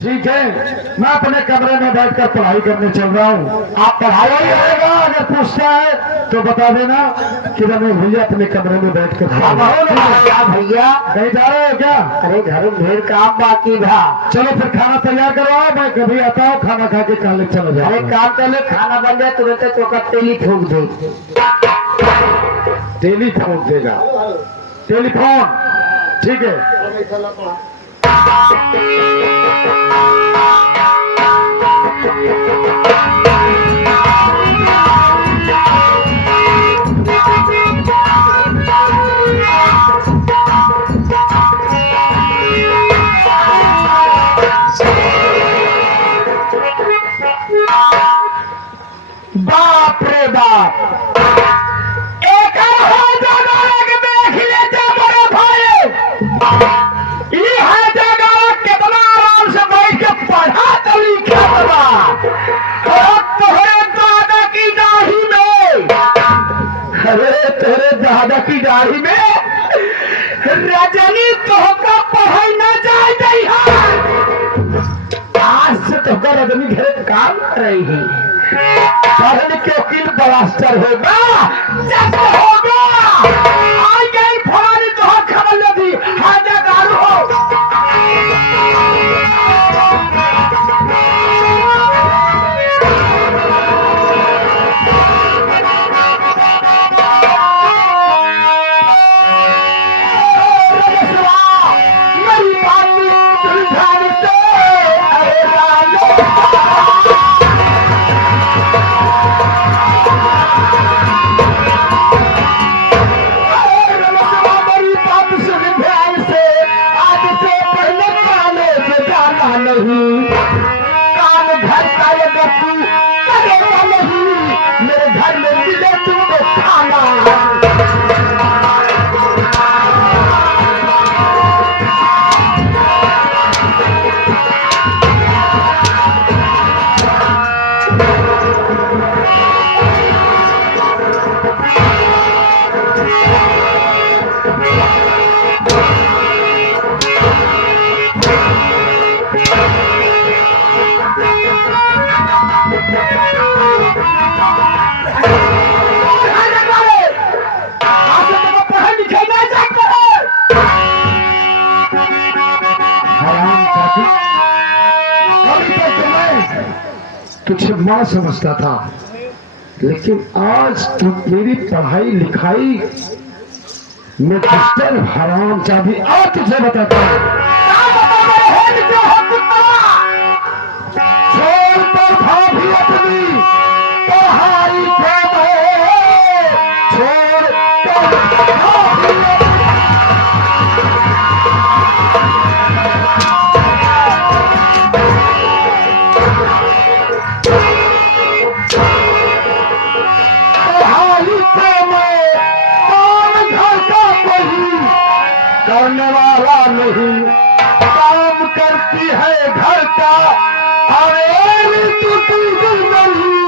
ठीक है, मैं अपने कमरे में बैठकर पढ़ाई करने चल रहा हूँ। आप पढ़ाई आएगा, अगर पूछता है तो बता देना कि रमेश भैया अपने कमरे में बैठकर भैया कहीं जा रहे हो क्या? अरे घर में ढेर काम बाकी था। चलो फिर खाना तैयार करवाओ, मैं कभी आता हूँ, खाना खा के कॉलेज चला जाओ। अरे काम कर ले, खाना बन जाए तुरंत चौका तेली ठोक दे। टेलीफोन देगा, टेलीफोन, ठीक है। बाप रे बाप, एक देख लेते बड़े भाई, यह जगह कितना आराम से बैठ के पढ़ा तो लिखा बा। और तोहरे दादा की दाढ़ी में, अरे तेरे दादा की दाढ़ी में रजनी तोहका पढ़ाई न जाए गई है। आज से तोहका रजनी घर काम कर रही है। पढ़ लिख के वकील बलास्टर होगा, जज होगा। आई गई फलानी तो खबर लगी हाजा गारू हो। मेरी बात सुलझाने से अरे नहीं काम घर का ये बच्ची करेगा नहीं। मेरे घर में मिले तुमको खाना। तुझे मां समझता था, लेकिन आज तू मेरी पढ़ाई लिखाई में दुष्टर हराम चाबी। आज तुझे बताता हूं, छोड़ तो था भी अपनी पढ़ाई को, छोड़ तो था भी करने वाला नहीं, काम करती है घर का। अरे तू नहीं,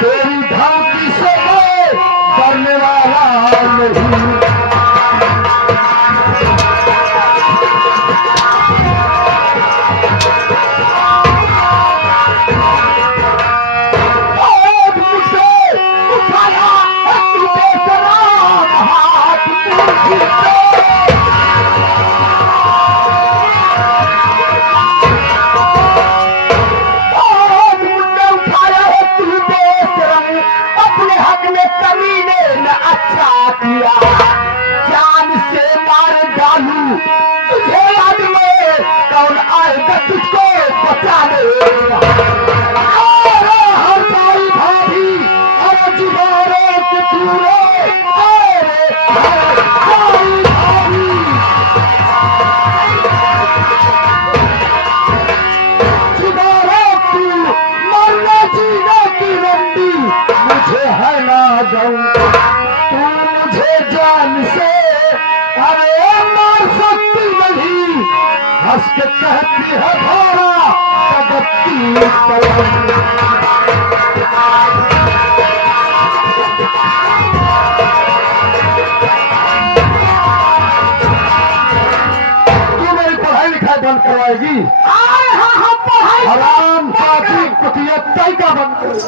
तेरी धमकी से करने वाला नहीं। जान से मार डालू तुझे, याद में कौन आएगा तुझको बचाने। हमारी भाभी और दीवारों के दूरे, हमारी भाभी दीवारों की मरने जीने की रंडी मुझे है ना दऊ। जान से अरे मार सकती नहीं, हंस के कहती है भाड़ा कबत्ती तू मेरी पढ़ाई लिखाई बंद करवाएगी। आज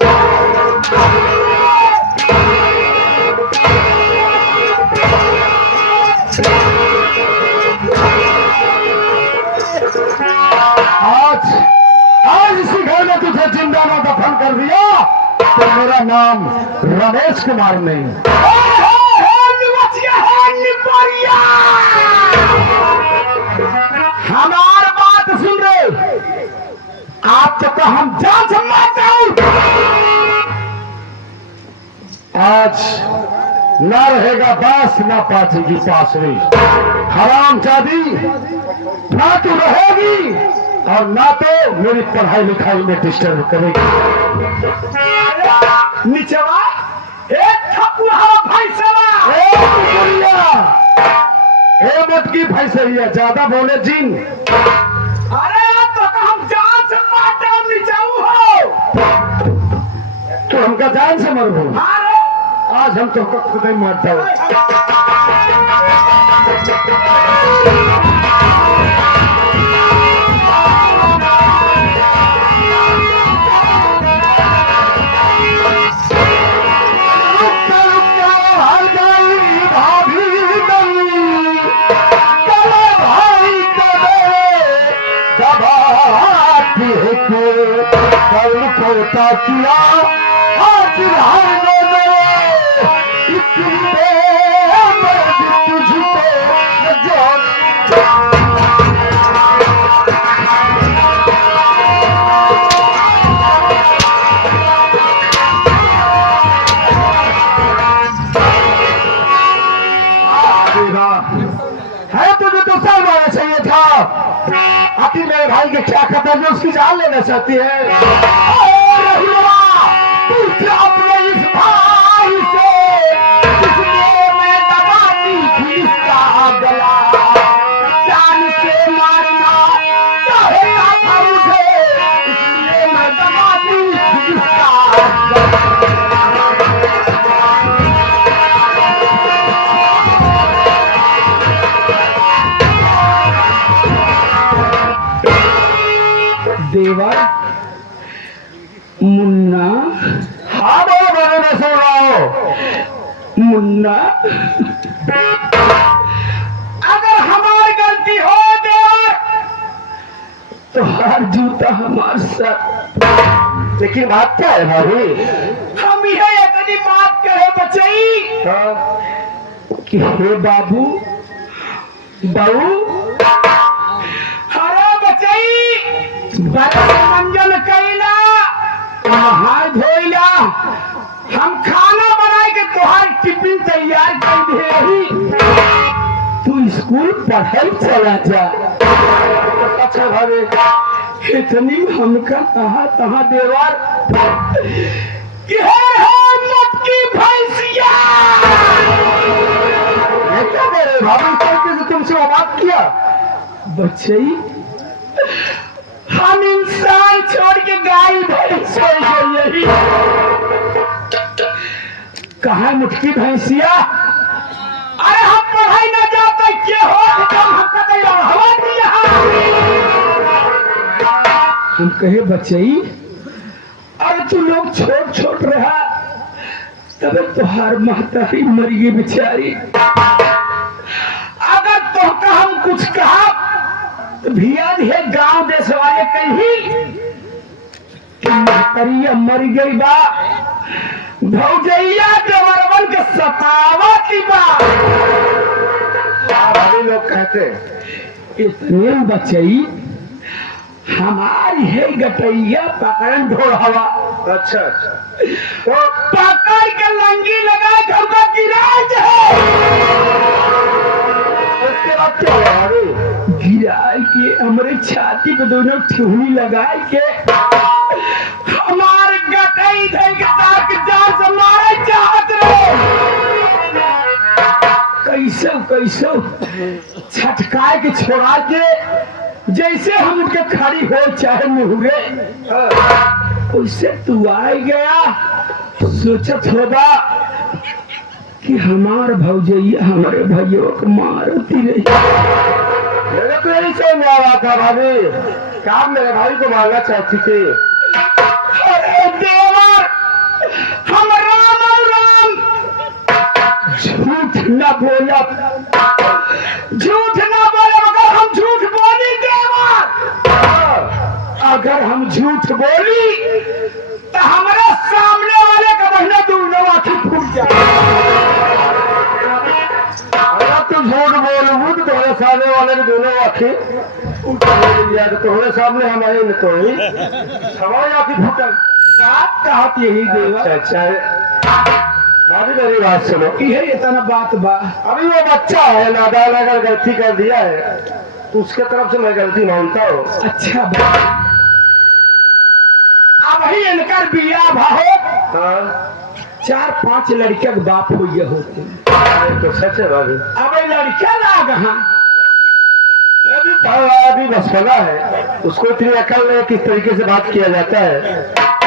आज इसी घर में तुझे जिंदा में दफन कर दिया तो मेरा नाम रमेश कुमार नहीं। हमार बात सुन रहे आप तो हम जान समझता हूं। आज ना रहेगा बास ना पाचेगी पासवी। हराम जादी ना तू रहेगी और ना तो मेरी पढ़ाई लिखाई में डिस्टर्ब करेगी। निचवा एक थपुआ भैंसवा ए मटकी भैंसैया ज्यादा बोले जिन। अरे तो हम जान से मारता हूं निचाऊ हो तो हमका जान से मरबो। अरे आज हम तो खुद ही मारता हूँ। पोता किया आज तुझको है तुझे तो सब होना चाहिए था। आखिर मेरे भाई के क्या खतर जो उसकी जान लेना चाहती है। अपने इस भाई से इसलिए मैं दबाती थी इसका गला। जान से मारना चाहेगा था मुझे इसलिए मैं दबाती थी इसका गला। देवा मुन्ना। हाँ बोलो बोलो मैं सुन रहा हूँ। मुन्ना अगर हमारी गलती हो देवा तो हर जूता हमारे साथ। लेकिन बात क्या है भाभी? हम यह इतनी बात कहे बचई कि हे बाबू बहू हरा बचई बड़ा मंजन कैला नहाय धोइला हम खाना बनाए के तुहार टिफिन तैयार कर दे। तू स्कूल पढ़ाई चला जा। अच्छा भाभी इतनी हमका कहा तहा देवर कि है मटकी भैंसिया। ये क्या बोल रहे भाभी? कैसे से तुमसे वो बात किया? बच्चई हम इंसान छोड़ के गाय भैंस हो गए। यही कहा मुटकी भैंसिया। अरे हम पढ़ाई न जाते क्या हो हवा दिया। हम कहे बच्चई अरे तू लोग छोट छोट रहा तब तुहार महतारी मरी गई बेचारी। अगर तो हम कुछ कहा भिया है गांव देश वाले कहीं कि महतरिया मर गई बा भौजैया जवरवन के सतावा की बा। भाभी लोग कहते इतने बचई हमारी है गटैया पकड़न ढोल हवा। अच्छा अच्छा तो पकड़ के लंगी लगा घरका गिराज है। उसके बाद क्या हुआ भाभी? गिराए के हमारे छाती पे दोनों ठेहुनी लगाए के हमारे गटई थे के ताक जान से मारे चाहत रहे। कैसे कैसे छटकाए के छोड़ा के जैसे हम उनके खड़ी हो चाहे मुहरे उससे तू आ गया। सोचत होगा कि हमार भौजैया हमारे भाइयों को मारती रही। मेरे को यही समझ में आ रहा था भाभी काम मेरे भाई को मारना चाहती थी। अरे देवर हम राम और राम झूठ न बोला, झूठ न बोले। अगर हम झूठ बोली अगर हम झूठ बोली तो हमारे सामने वाले का महीना दोनों आंखें फूट जाए। अगर तू झूठ बोलूँ तो तुम्हारे सामने वाले के दोनों आंखें उठा तो तुम्हारे सामने हमारे न तो ही हमारी आंखें फूटा। बात कहा यही देवा। अच्छा भाभी मेरी बात सुनो, यही इतना बात बा। अभी वो बच्चा है, नादान अगर गलती कर दिया है तो उसके तरफ से मैं गलती मानता हूँ। अच्छा अब ही इनकर बिया भाहो। हाँ 4-5 लड़के के बाप हुए होते। तो सच है भाभी। अब लड़का लाग अभी बचपना है, उसको इतनी अकल नहीं किस तरीके से बात किया जाता है।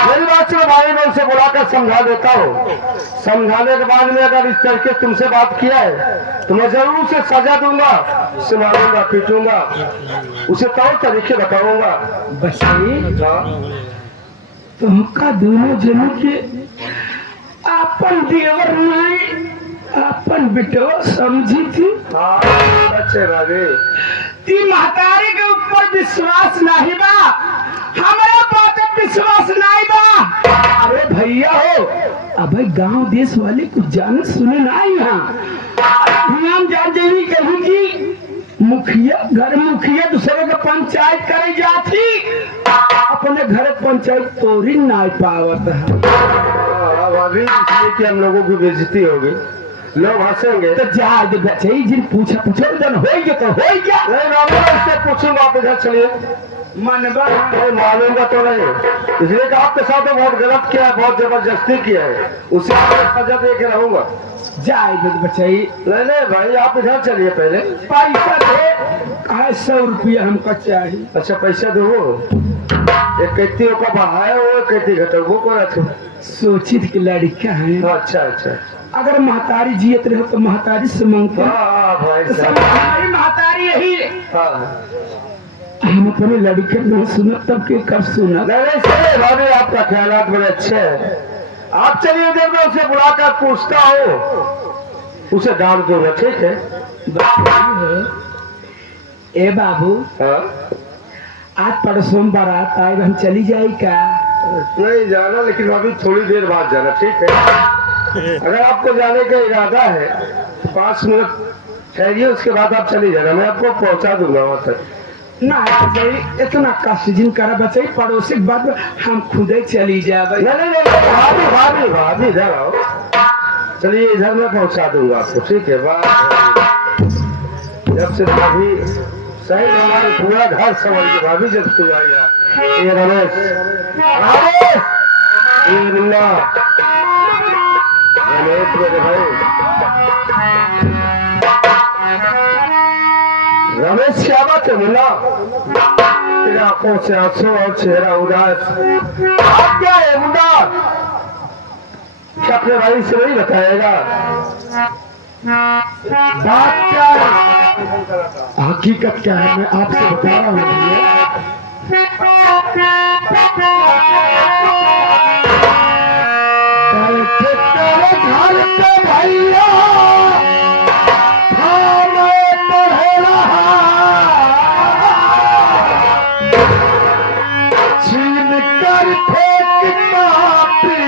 मेरी बात सुनो भाई, मैं उसे बुलाकर समझा देता हूँ। समझाने के बाद में अगर इस तरीके से तुमसे बात किया है तो मैं जरूर उसे सजा दूंगा, उसे मारूंगा, पीटूंगा, उसे तौर तरीके बताऊंगा। बस तुमका दोनों जनों के अपन देवर नहीं अपन बेटवा समझी थी। हाँ अच्छे भाभी। ती महतारी के ऊपर विश्वास नहीं बा, हमारा बात पे विश्वास नहीं बा। अरे भैया हो, अब गांव देश वाले कुछ जाने सुने ना यहाँ जान जानी कहीं की मुखिया घर मुखिया दूसरे का पंचायत करे जाती, अपने घर पंचायत तोड़ी ना पावत है। भाभी इसलिए कि हम लोगों की बेइज्जती होगी, लोग हंसेंगे। तो जा जिन पूछा पूछो जन हो गया तो हो गया। नहीं उससे पूछूंगा, आप इधर चलिए। मनबा मानूंगा तो नहीं, इसलिए कि आपके साथ तो बहुत गलत किया है, बहुत जबरदस्ती किया है, उसे सजा दे के रहूंगा। जाए बचाई। नहीं भाई आप इधर चलिए, पहले पैसा दे। 100 रुपया हमको चाहिए। अच्छा पैसा दो, एक कत्ती का बढ़ाया वो कत्ती घटा वो को रखो। सोचित की लड़का है। अच्छा अच्छा, अगर महतारी जियत रहे तो महतारी से मांगते। हमारी महतारी यही। हम अपने लड़के नहीं सुना तब के कर सुना। नहीं भाभी आपका ख्यालात बड़े अच्छे हैं। आप चलिए देर में उसे बुलाकर पूछता हो, उसे डांट दूंगा, ठीक है? ए बाबू आज परसों बारात आए, हम चली जाए क्या? नहीं जाना, लेकिन अभी थोड़ी देर बाद जाना, ठीक है? अगर आपको जाने का इरादा है तो 5 मिनट ठहरिए, उसके बाद आप चली जाना, मैं आपको पहुंचा दूंगा वहां तक। ना इतना कष्ट जिन करा बचाई पड़ोसी के बाद हम खुद ही चली जाए। नहीं भाभी इधर आओ, चलिए इधर मैं पहुंचा दूंगा आपको, ठीक है? जब से भाभी सही हमारे पूरा घर समझ के भाभी जब तू आई। ये रमेश ये मुन्ना रमेश मेरे भाई, रमेश क्या बात है मुन्ना? तेरी आंखों से आंसू और चेहरा उदास, आप क्या है मुन्ना? क्या अपने भाई से नहीं बताएगा? बात क्या है, हकीकत क्या है, मैं आपसे बता रहा हूँ। घर पे भैया छीन कर फेंक कापी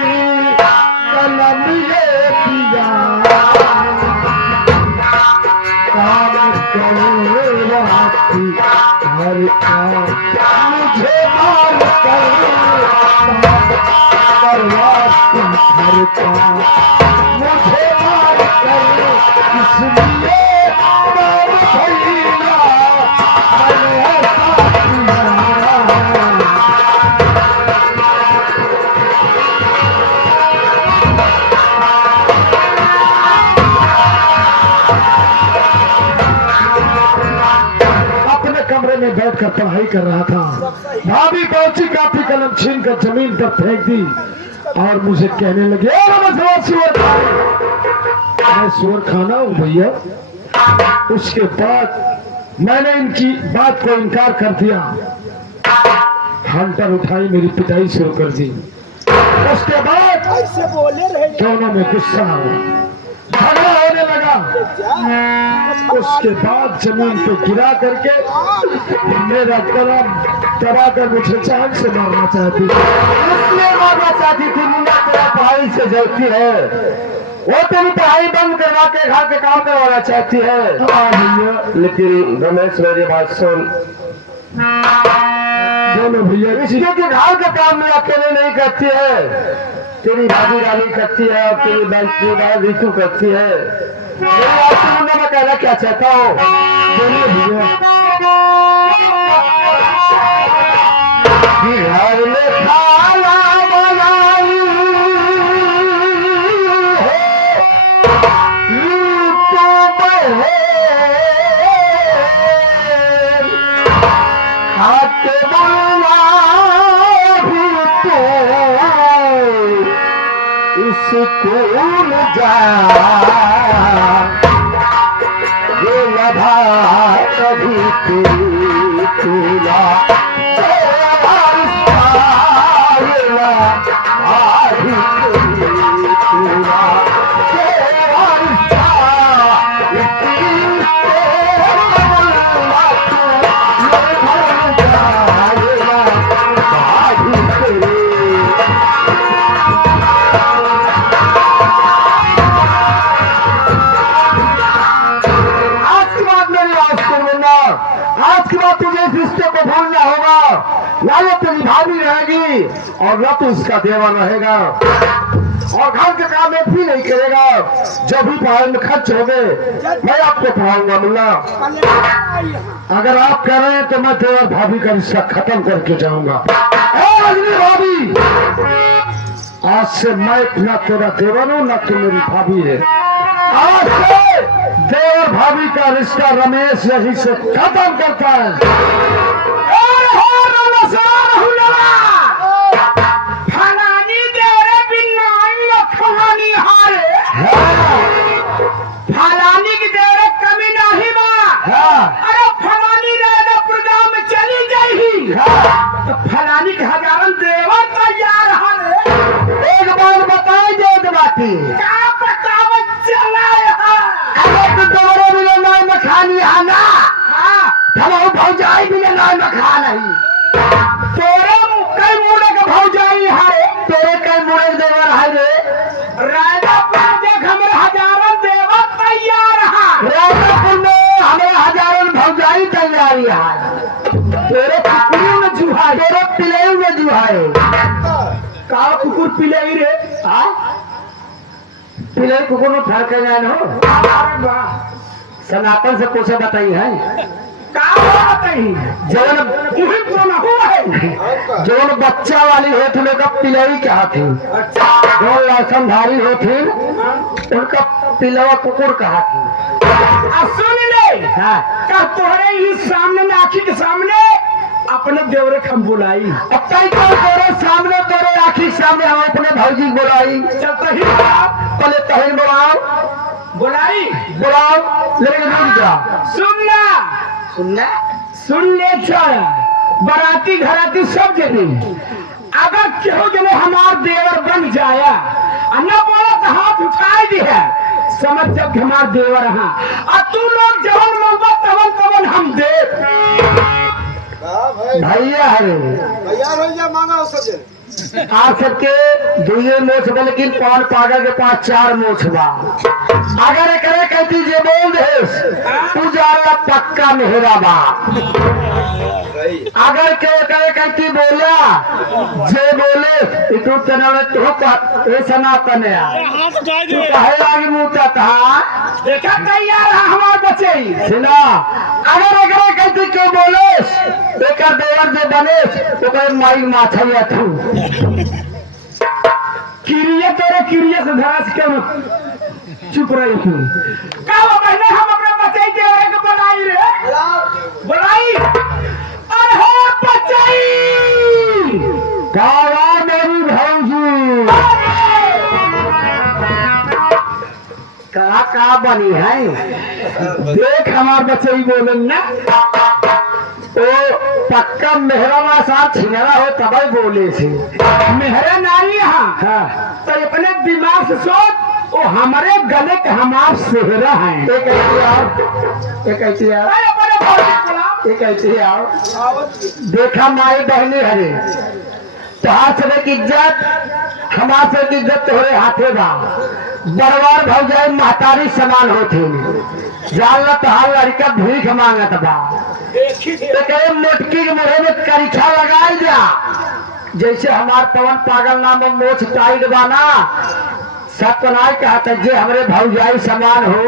कलम ये दिया, काम करे राती हर काम मुझे मार कर करवाती हर काम मुझे मार कर, इसलिए भैया मैंने ऐसा किया। कमरे में बैठकर पढ़ाई कर रहा था, भाभी पहुंची, कापी कलम छीन कर जमीन पर फेंक दी और मुझे कहने लगे मैं सुअर खाना हूं भैया। उसके बाद मैंने इनकी बात को इनकार कर दिया, हंटर उठाई मेरी पिटाई शुरू कर दी। उसके बाद ऐसे बोले रहे दोनों में गुस्सा हुआ, झगड़ा होने लगा। उसके बाद जमीन पे गिरा करके मेरा गला दबा कर मुझे जान से मारना चाहती थी। इसलिए मारना चाहती थी, मुन्ना तेरा पढ़ाई से जलती है, वो तेरी पढ़ाई बंद करवा के घर के काम करवाना चाहती है। हाँ भैया, लेकिन रमेश मेरी बात सुन, बोलो भैया। इसलिए कि घर का काम में अकेले नहीं करती है, तेरी भाभी रानी करती है और तेरी बहन रीतू करती है। मेरी बात सुन, मैं कहना क्या चाहता हूँ, बोलिए भैया। कि घर में खाना बनाई है, रीतू बहन खाते बोला भी तू स्कूल जा, ये लभा कभी तूला आज के बाद तुझे इस रिश्ते को भूलना होगा। ना ये तेरी भाभी रहेगी और न तो उसका देवर रहेगा, और घर के काम में भी नहीं करेगा। जब भी पढ़ाई में खर्च हो गए मैं आपको पढ़ाऊंगा मुन्ना। अगर आप कह रहे हैं तो मैं देवर भाभी का रिश्ता खत्म करके जाऊंगा। रजनी भाभी, आज से मैं न तेरा देवर हूँ न तू मेरी भाभी है। आज से देवर भाभी का रिश्ता रमेश यही से खत्म करता है। फलानी देरे बिना खवानी हारे, फलानी की देरे कमी नहीं बा। अरे फलानी रहे प्रोग्राम में चली गई, तो फलानी के हजारन देवर तैयार हारे। एक बात बताई दे बाती, क्या बतावत चला दोबारा मिले नाई में खानी आना, हमारे भौजाई मिले नाई में खा नहीं। तोरे कई मुड़े के भौजाई हारे, तेरे कई मुड़े देवर है रे। राजापुर देख हमारे हजारों देवर तैयार है। राजापुर में हमें हजारों भौजाई तैयारी है। तेरे कुकुर में जुहा, तेरे पिलेऊ में जुहा है। का कुकुर पिले रे, पिलेऊ कुकुर में फर्क है ना हो। सनातन से पूछे बताई है जवन जवन बच्चा वाली होती लोग पिलई कहा थी, जो लाशनधारी होती उनका पिलवा कुकुर कहा थी। सुन ले, क्या तोहरे ही सामने में आखी के सामने अपने देवरे हम बुलाई। तेरे सामने तेरे आखी सामने हम अपने भौजी बुलाई। चलता ही पहले तहन बुलाओ, बुलाई बुलाओ, लेकिन रुक जा। सुनना सुनना सुन ले छोड़ा, बराती घराती सब जने अगर केहू जने हमार देवर बन जाया और न बोला तो हाथ उठाई दी है, समझ जब कि हमार देवर हाँ। और तू लोग जवन मंगवा तवन तवन हम दे। भैया हरे भैया मांगा सके आप सबके दुए मोछ बा, लेकिन पान पागल के पास 4 मोछ बा। अगर करे कहती जे बोल दे उजाला पक्का मेहरा बा। अगर के करे कहती बोला जे बोले इतु तनावे तो ए सनातन है तू कहे लागी मुता था देखा तैयार है हमार बच्चे सुना। अगर कहती क्यों बोले एक देवर जो बने तो कहे माई माछैया थू किरिया तेरे किरिया से धरास के चुप रही थी। का बहने हम अपने बच्चे देवरे को बुलाई रे, बुलाई। अरे बच्चाई गावा मेरी भौजी का बनी है। देख हमार बच्चे बोले ना ओ पक्का मेहरा में साथ छिनरा हो तब ही बोले थे। मेहरा नारी यहाँ हाँ तो अपने दिमाग से सोच वो हमारे गले के हमार सेहरा है। एक ऐसी आओ, एक ऐसी आओ, एक ऐसी आओ। देखा माई बहनी हरे तहार सबे की इज्जत हमार सबे की इज्जत तोहरे हाथे बा। बड़वार भौजाई महतारी समान होती जान ला तहार लड़का भीख मांगत बा तो कहे मोटकी के मुँह में करीछा लगाई जा। जैसे हमार पवन पागल नाम मोछ टाइट बा ना सतनाई कहता जे हमरे भौजाई समान हो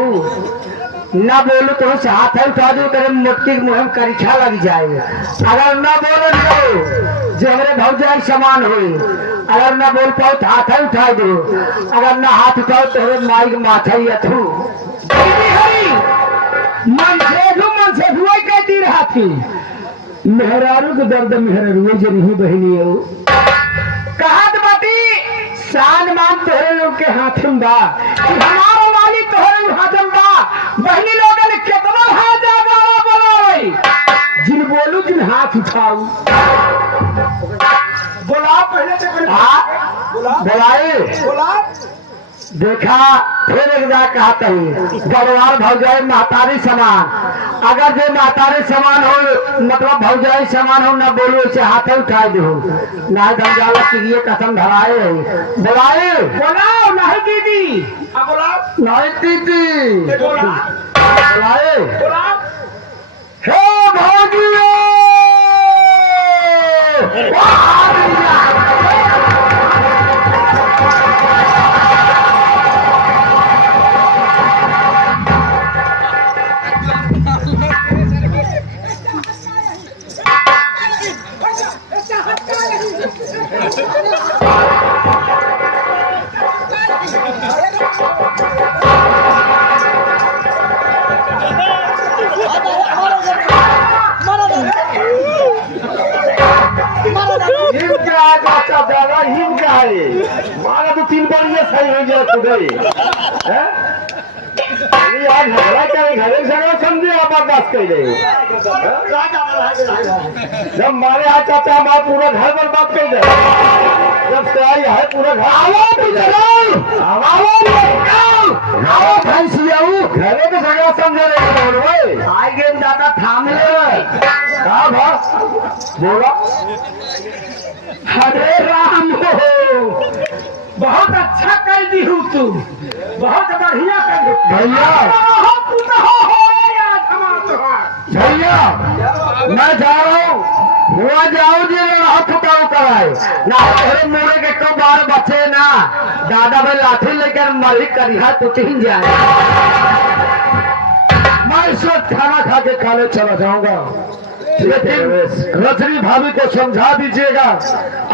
ना बोलो तो हाथ उठा दो तेरे मोटकी के मुँह में करीछा लग जाए। अगर ना बोलो तो जे हमरे भौजाई समान हो, अगर ना बोल पाओ तो हाथ उठा दो, अगर ना हाथ उठाओ तो हमारे माई के माथा ही अथू। मन से हुआ कहती रहा थी मेहरारू के दर्द मेहरारू जो नहीं बहनी हो कहत बाटी शान मान तोहरे लोग के हाथ में बा हमारा वाली तोहरे हाथ में बा। बहनी लोगों ने कितना हाथ जागा बोलो जिन बोलू जिन हाथ उठाऊ बोला पहले से बोलाए बोला देखा फिर एक बार कहता हूँ बड़वार भौजाई महतारी समान। अगर जो महतारी समान हो मतलब भौजाई समान हो ना बोलो इसे हाथ उठा दो ना धमजाला के लिए कसम धराए बोलाए बोलाओ नहीं दीदी बोलाओ नहीं दीदी बोलाए बोलाओ हे भौजियो मारा तो 3 बार ये सही हो गया खुद ही आज झगड़ा करे घरे झगड़ा समझे आप बर्दाश्त कर रहे जब मारे हाथ चाचा हमारा पूरा घर बर्बाद कर दे जब से आई है पूरा घर आओ भैंसियाऊ घरे में झगड़ा समझे रहे आई गेम ज्यादा थाम ले कहा बोला हरे राम हो बहुत अच्छा कर दी हूँ तू बहुत बढ़िया कर दी भैया भैया मैं जा रहा हूँ हुआ जाओ जी हाथ उठाओ कराए ना तेरे मोड़े के कब बार बचे ना दादा भाई लाठी लेकर मरी करिया तो तीन जाए। मैं इस वक्त खाना खा के खाने चला जाऊंगा लेकिन रजनी भाभी को समझा दीजिएगा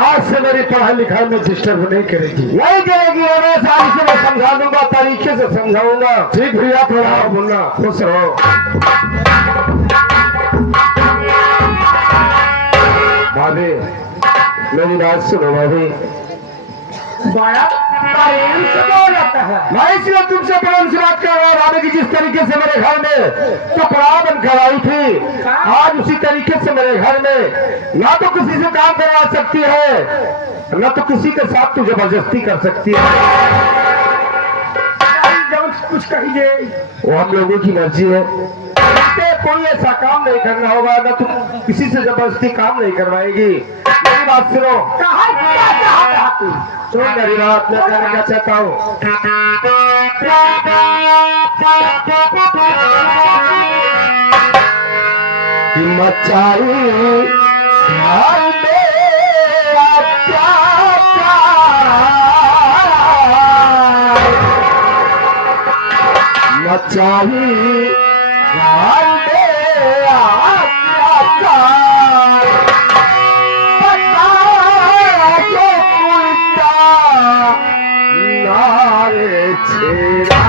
आज से मेरी पढ़ाई लिखाई में डिस्टर्ब नहीं करेगी नहीं करेगी और सारी से मैं समझा दूंगा तरीके से समझाऊंगा। ठीक भैया प्रणाम बोलना खुश रहो। भाभी मेरी बात सुनो भाभी बड़ा प्रेम से बोल जाता है मैं इसलिए तुमसे प्रेम से बात कर रहा हूँ भाभी की जिस तरीके से मेरे घर में कपड़ा बन कर आई थी आज उसी तरीके से मेरे घर में ना तो किसी से काम करवा सकती है ना तो किसी के साथ तू जबरदस्ती कर सकती है। कुछ कहिए वो हम लोगों की मर्जी है कोई ऐसा काम नहीं करना होगा ना तो किसी से जबरदस्ती काम नहीं करवाएगी। मेरी बात सुनो तो मेरी बात मैं कहना क्या चाहता हूँ मचाई मचाई नारे छेड़ा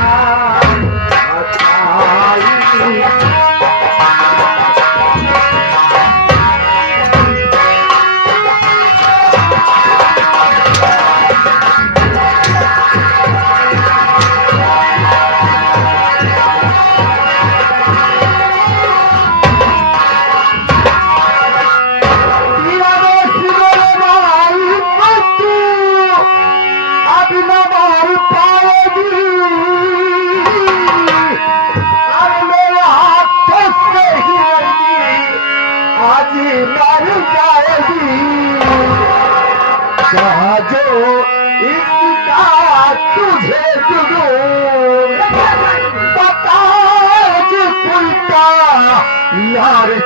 तुझे जरूर बता जी उल्टा यार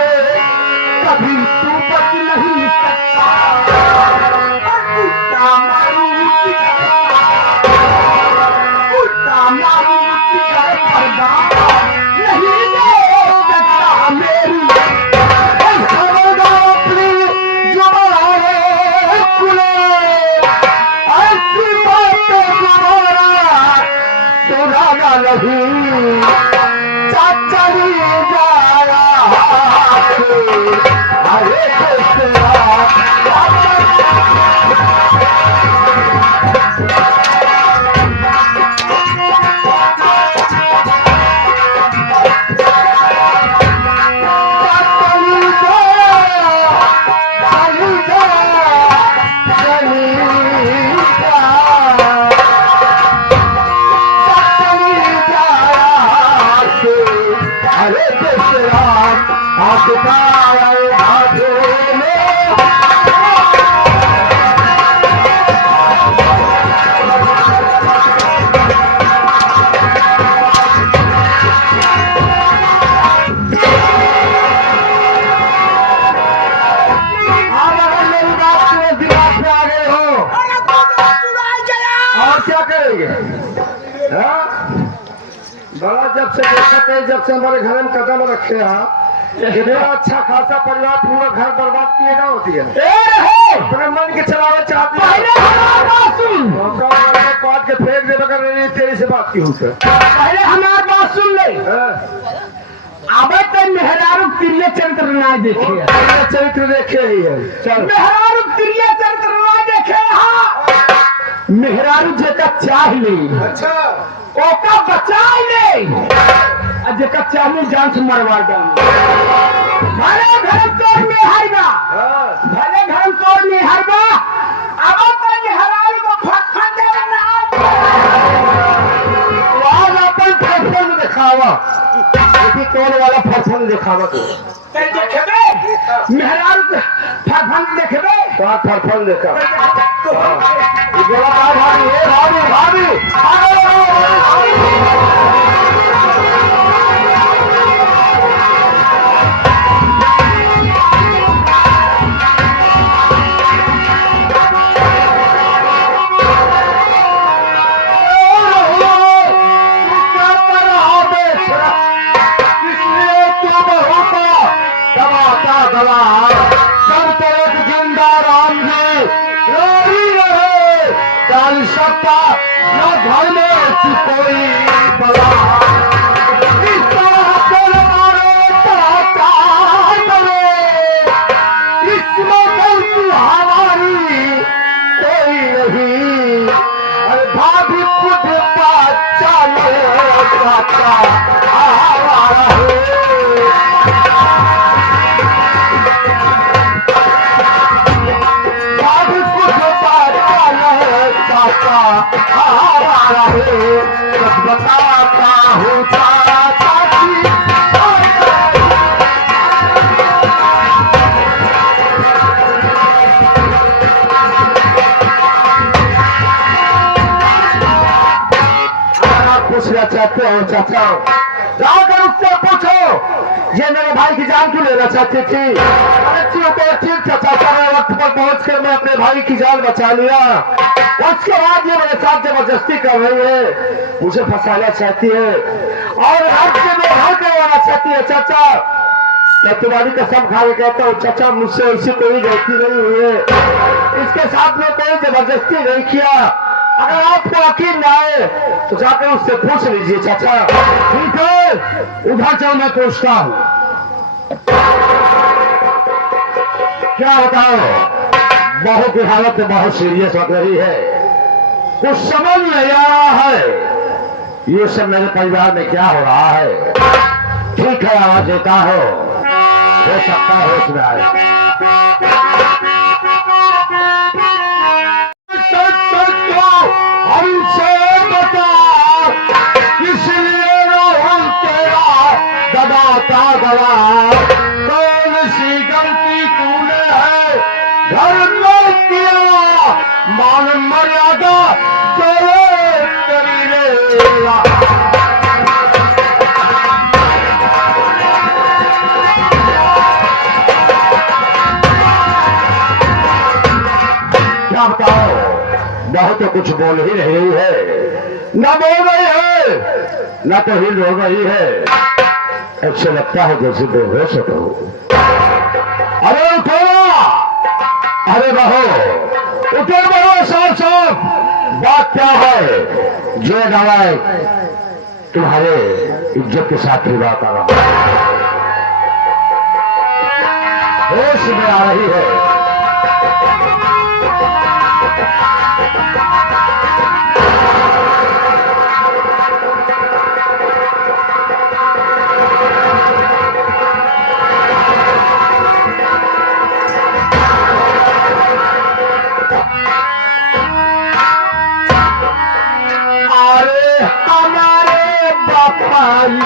कभी तू बच नहीं सकता उल्टा मारू पर्दा नहीं दे सकता मेरी अपनी जुबान खुले ऐसी बातें दोबारा सुनाना नहीं चाचा ही जाया अरे बड़ा जब से देखा थे जब से हमारे घर में कदम रखे इतना अच्छा खासा परिवार पूरा घर बर्बाद किए ना होती है अपने मन के चलावे चाहते काट के फेंक दे मगर तेरी से बात की हूँ पहले हमारी बात सुन ले अब तो मेहरारू प्रिय चरित्र ना देखे चरित्र देखे ही है चल मेहरारू प्रिय चरित्र ना देखे मेहरारू जेका चाह ले अच्छा ओका बचा ले जेका चाहने जान से मरवा डाल भले घर तोड़ में हरबा भले घर तोड़ में हरबा अब तो मेहरारू को फटफट देना वाल अपन फटफट दिखावा कौन वाला फटफट दिखावा तो देखबे मेहरारू फटफट देखबे का फटफट देखा बोला भाभी हे भाभी सत्ता न घर में कोई बड़ा इस तरह से मारो इसमें गलती हमारी कोई नहीं अरे भाभी खुद चले चाचा हमारा भाभी खुद हमारा सब बताता हूँ चाचा पूछना चाहते हो चाचा जाकर उससे पूछो ये मेरे भाई की जान क्यों लेना चाहती थी अरे ठीक चाचा वक्त पर पहुंच कर मैं अपने भाई की जान बचा लिया उसके बाद ये मेरे साथ जबरदस्ती कर रही है, मुझे फंसाना चाहती है और राज्य में घर करवाना चाहती है। चाचा, मैं तुम्हारी कसम खा के कहता हूँ चाचा, मुझसे ऐसी कोई गलती नहीं हुई है, इसके साथ में कोई जबरदस्ती नहीं किया। अगर आपको यकीन न आए तो जाकर उससे पूछ लीजिए चाचा। ठीक है, उधर चल, मैं पूछता हूँ। क्या बताओ, बहू की हालत बहुत सीरियस लग रही है, कुछ समझ नहीं आ रहा है ये सब मेरे परिवार में क्या हो रहा है। ठीक है, आवाज देता हो सकता है होश में आए। हमसे बता, इसलिए रोहन तेरा दबाता गया, कौन सी गलती तूने है घर में किया, मान मर्यादा तेरे करीबेगा। क्या बताओ, बहुत तो कुछ बोल ही नहीं रही है, न बोल रही है न तो हिल हो रही है, ऐसे लगता है जैसे बेहोश हो। अरे उठो, अरे बहो उठो, बहो, साफ साफ बात क्या है जो दवाई तुम्हारे इज्जत के साथ विवाह कर रहा है, होश में आ रही है। अरे हमारे बपाई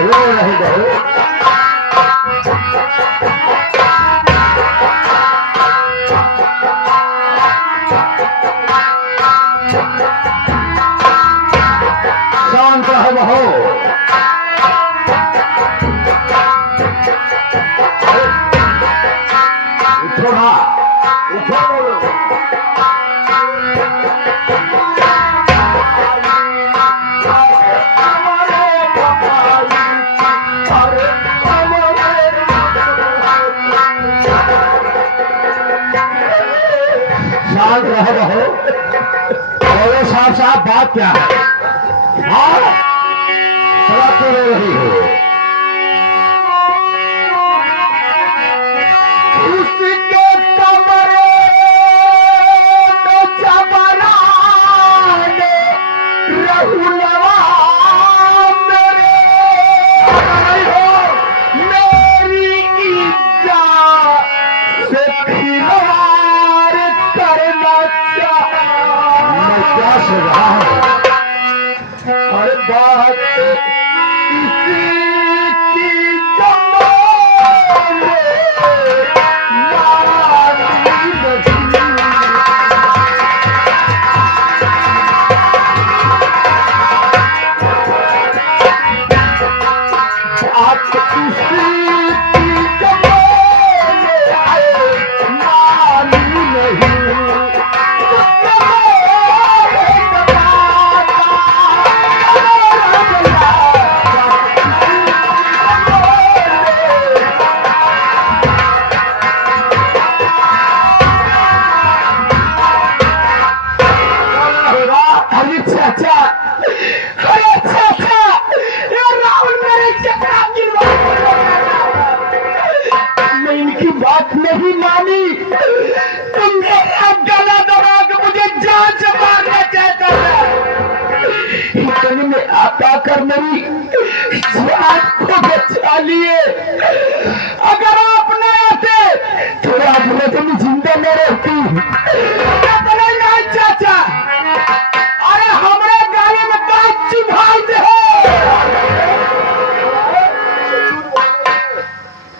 रो रहे गए, शांत रहो बहो। उठो ना, उठो। शांत रहो, बोलो साफ साफ बात क्या है। हाँ, थोड़ा तो रो रही हो। उसके कमरे में जबरा ने रहुलवा मेरे हो, मेरी इज्जत से खिलवाड़ करना मैं क्या सुन रहा हूं। हर बात किसी की जमाने बात नहीं मानी तो मेरा गला दबा के मुझे जान से मारना चाहता था। इतने में आता कर मेरी जान को बचा लिए। अगर आप न आते तो आज मैं तुम जिंदा न रहती। नहीं चाचा, अरे हमारे गाड़ी में बात चुभाई दे।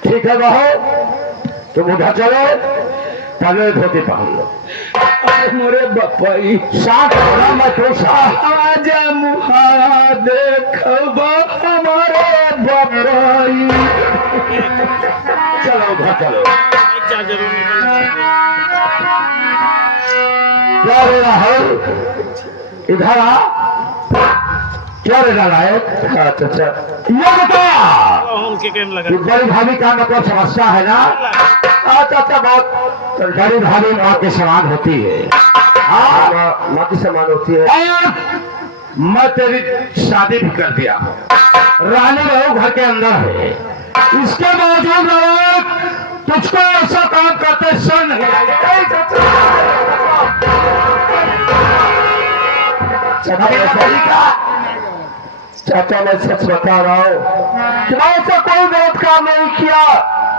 ठीक है बहू, तुम उधर चलो, पहले धोती पहन लो। मोरे बपाई साथ होना मैं तो आज मुहा देखबा हमारे बपाई। चलो उधर चलो। जरूर क्या रे राहुल, इधर आ। क्या रे नारायण? अच्छा, ये बता उनके कैम लगा कि बड़ी भाभी का मतलब समस्या है ना? अच्छा, बहुत बड़ी भाभी माँ के समान होती है। हाँ, माँ की समान होती है। और मैं तेरी शादी भी कर दिया, रानी बहू घर के अंदर है। इसके बावजूद नारायण तुझको ऐसा काम करते सर नहीं चाचा, मैं सच बता रहा हूँ कि मैं ऐसा कोई गलत काम नहीं किया।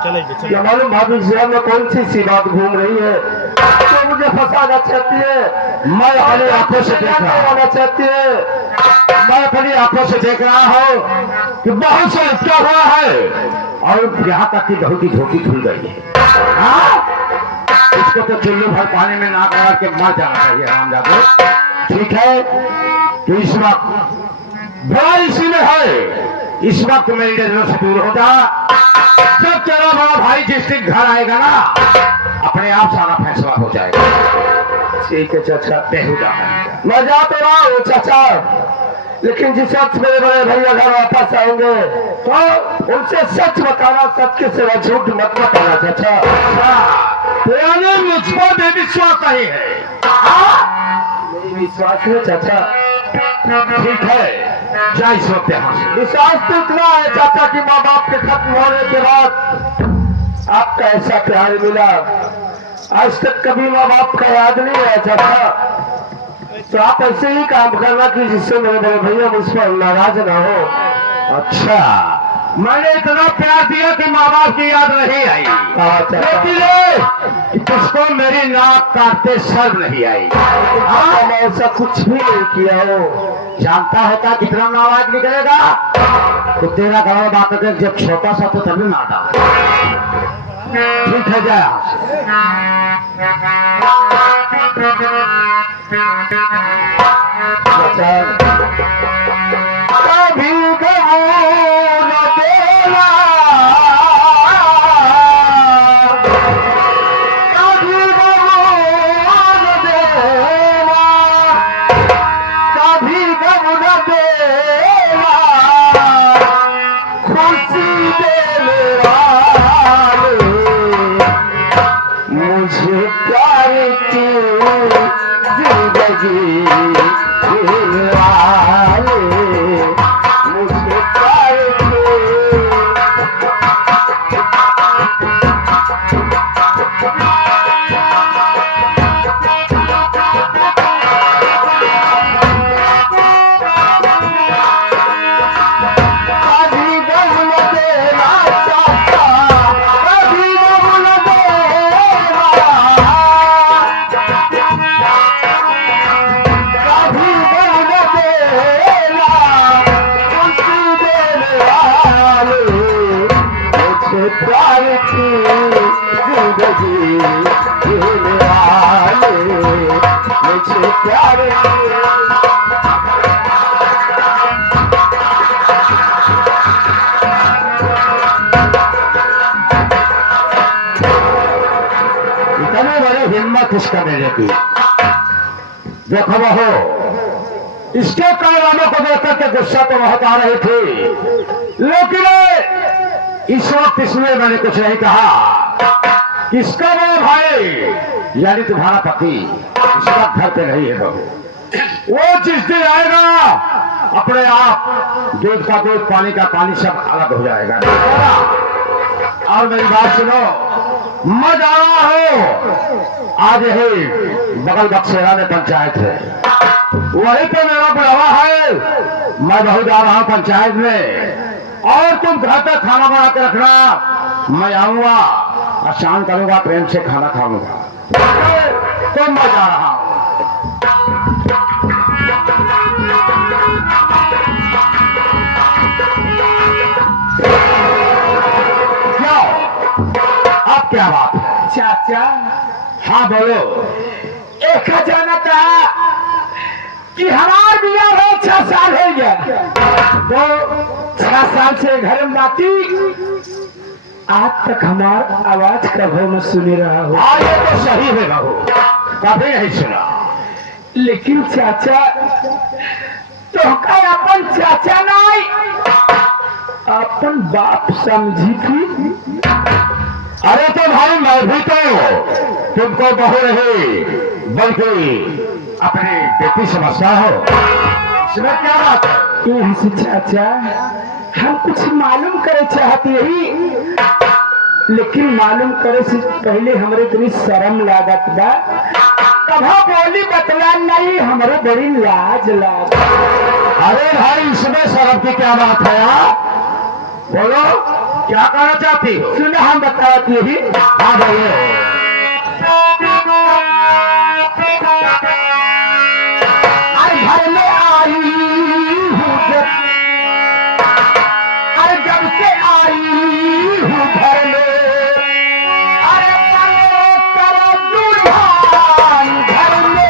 चलेगी मालूम भाभी जीवन में कौन सी बात घूम रही है तो मुझे फंसाना चाहती है। मैं अपनी आंखों से देख रहा चाहती है। मैं अपनी आंखों से देख रहा हूँ कि बहुत से क्या हुआ है और यहाँ तक की बहू की झोंकी खुल गई है। हाँ? इसको तो चुल्लू भर पानी में नाक लगा के मर जाना चाहिए रामजादू। ठीक है तो इस वक्त बड़ा इसी में है। इस वक्त मेरी नजरों से दूर हो जा। जब तेरा बड़ा भाई जिस दिन घर आएगा ना अपने आप सारा फैसला हो जाएगा। ठीक है चाचा, बेहुदा है। मैं जा तो रहा हूँ चाचा, लेकिन जिस वक्त मेरे बड़े भैया घर वापस आएंगे तो उनसे सच बताना, सच के सिवा झूठ मत बताना चाचा। तेरा मुझ पर बेविश्वास नहीं है। मेरी विश्वास है चाचा। ठीक है, जा इस वक्त यहाँ से। विश्वास तो इतना है चाचा कि माँ बाप के खत्म होने के बाद आपका ऐसा प्यार मिला, आज तक कभी माँ बाप का याद नहीं आया चाचा। तो आप ऐसे ही काम करना कि जिससे मेरे बड़े भैया मुझ पर नाराज ना हो। अच्छा, मैंने इतना प्यार दिया कि माँ बाप की याद नहीं आई, लेकिन तुझको मेरी नाक काटते शर्म नहीं आई। हाँ, मैं ऐसा कुछ भी नहीं किया हो। जानता होता कितना नाराज निकलेगा तो तेरा गला बात अगर जब छोटा सा तो तभी मार डाल। ठीक है, जाए कभी हिम्मत इसका मेरे की। देखो बहो, इसके कारनामों को देखकर के गुस्सा तो बहुत आ रही थी, लेकिन इस वक्त इसलिए मैंने कुछ नहीं कहा। इसका वो भाई यानी तुम्हारा पति इसका घर पे नहीं है बहू। वो जिस दिन आएगा अपने आप दूध का दूध, पानी का पानी सब अलग हो जाएगा। और मेरी बात सुनो, मैं जा रहा हूं, आज ही बगल बक्सेरा में पंचायत है, वहीं पे मेरा बुलावा है। मैं बहुत जा रहा हूं पंचायत में, और तुम घर पे खाना बना के रखना। मैं आऊंगा और शाम करूंगा, प्रेम से खाना खाऊंगा। तो मैं जा रहा हूं। अब क्या बात है चाचा? हाँ बोलो। एक जाना था कि हमार बिया हो 6 साल हो गया, तो 6 साल से घर में बाती आज तक हमार आवाज कभी न सुने रहा हो। हाँ ये तो सही है बाबू, कभी नहीं सुना। लेकिन चाचा तो अपन चाचा नहीं अपन बाप समझी थी। अरे तो भाई मैं भी तो तुमको बहू नहीं बल्कि अपनी बेटी समझता हो, इसमें क्या बात है? यहाँ से चाचा हम कुछ मालूम करे चाहते ही, लेकिन मालूम करे से पहले हमरे इतनी शर्म लागत बा। कभा बोली बतला नहीं, हमरे बड़ी लाज लाग। अरे भाई इसमें शर्म की क्या बात है यार? बोलो क्या कहना चाहती हो? सुना हम बताते ही। हाँ बोलो। अरे घर में आई हूँ जब, अरे जब से आई हूँ घर में, अरे परो करो दुल्हन घर में।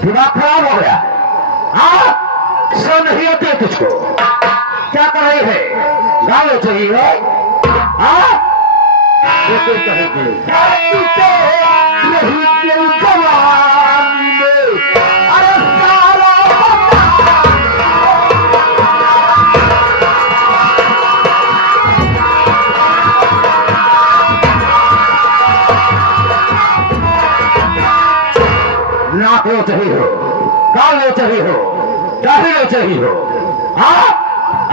दिमाग खराब हो गया? हाँ सो नहीं आते तुझको? क्या कर रही है? गालो चाहिए? हाँ ये कोई कहेगी नहीं दिल जवानी में, अरे सारा नाक लो चाहिए हो, गाल लो चाहिए हो, दाढ़ी लो चाहिए हो। हाँ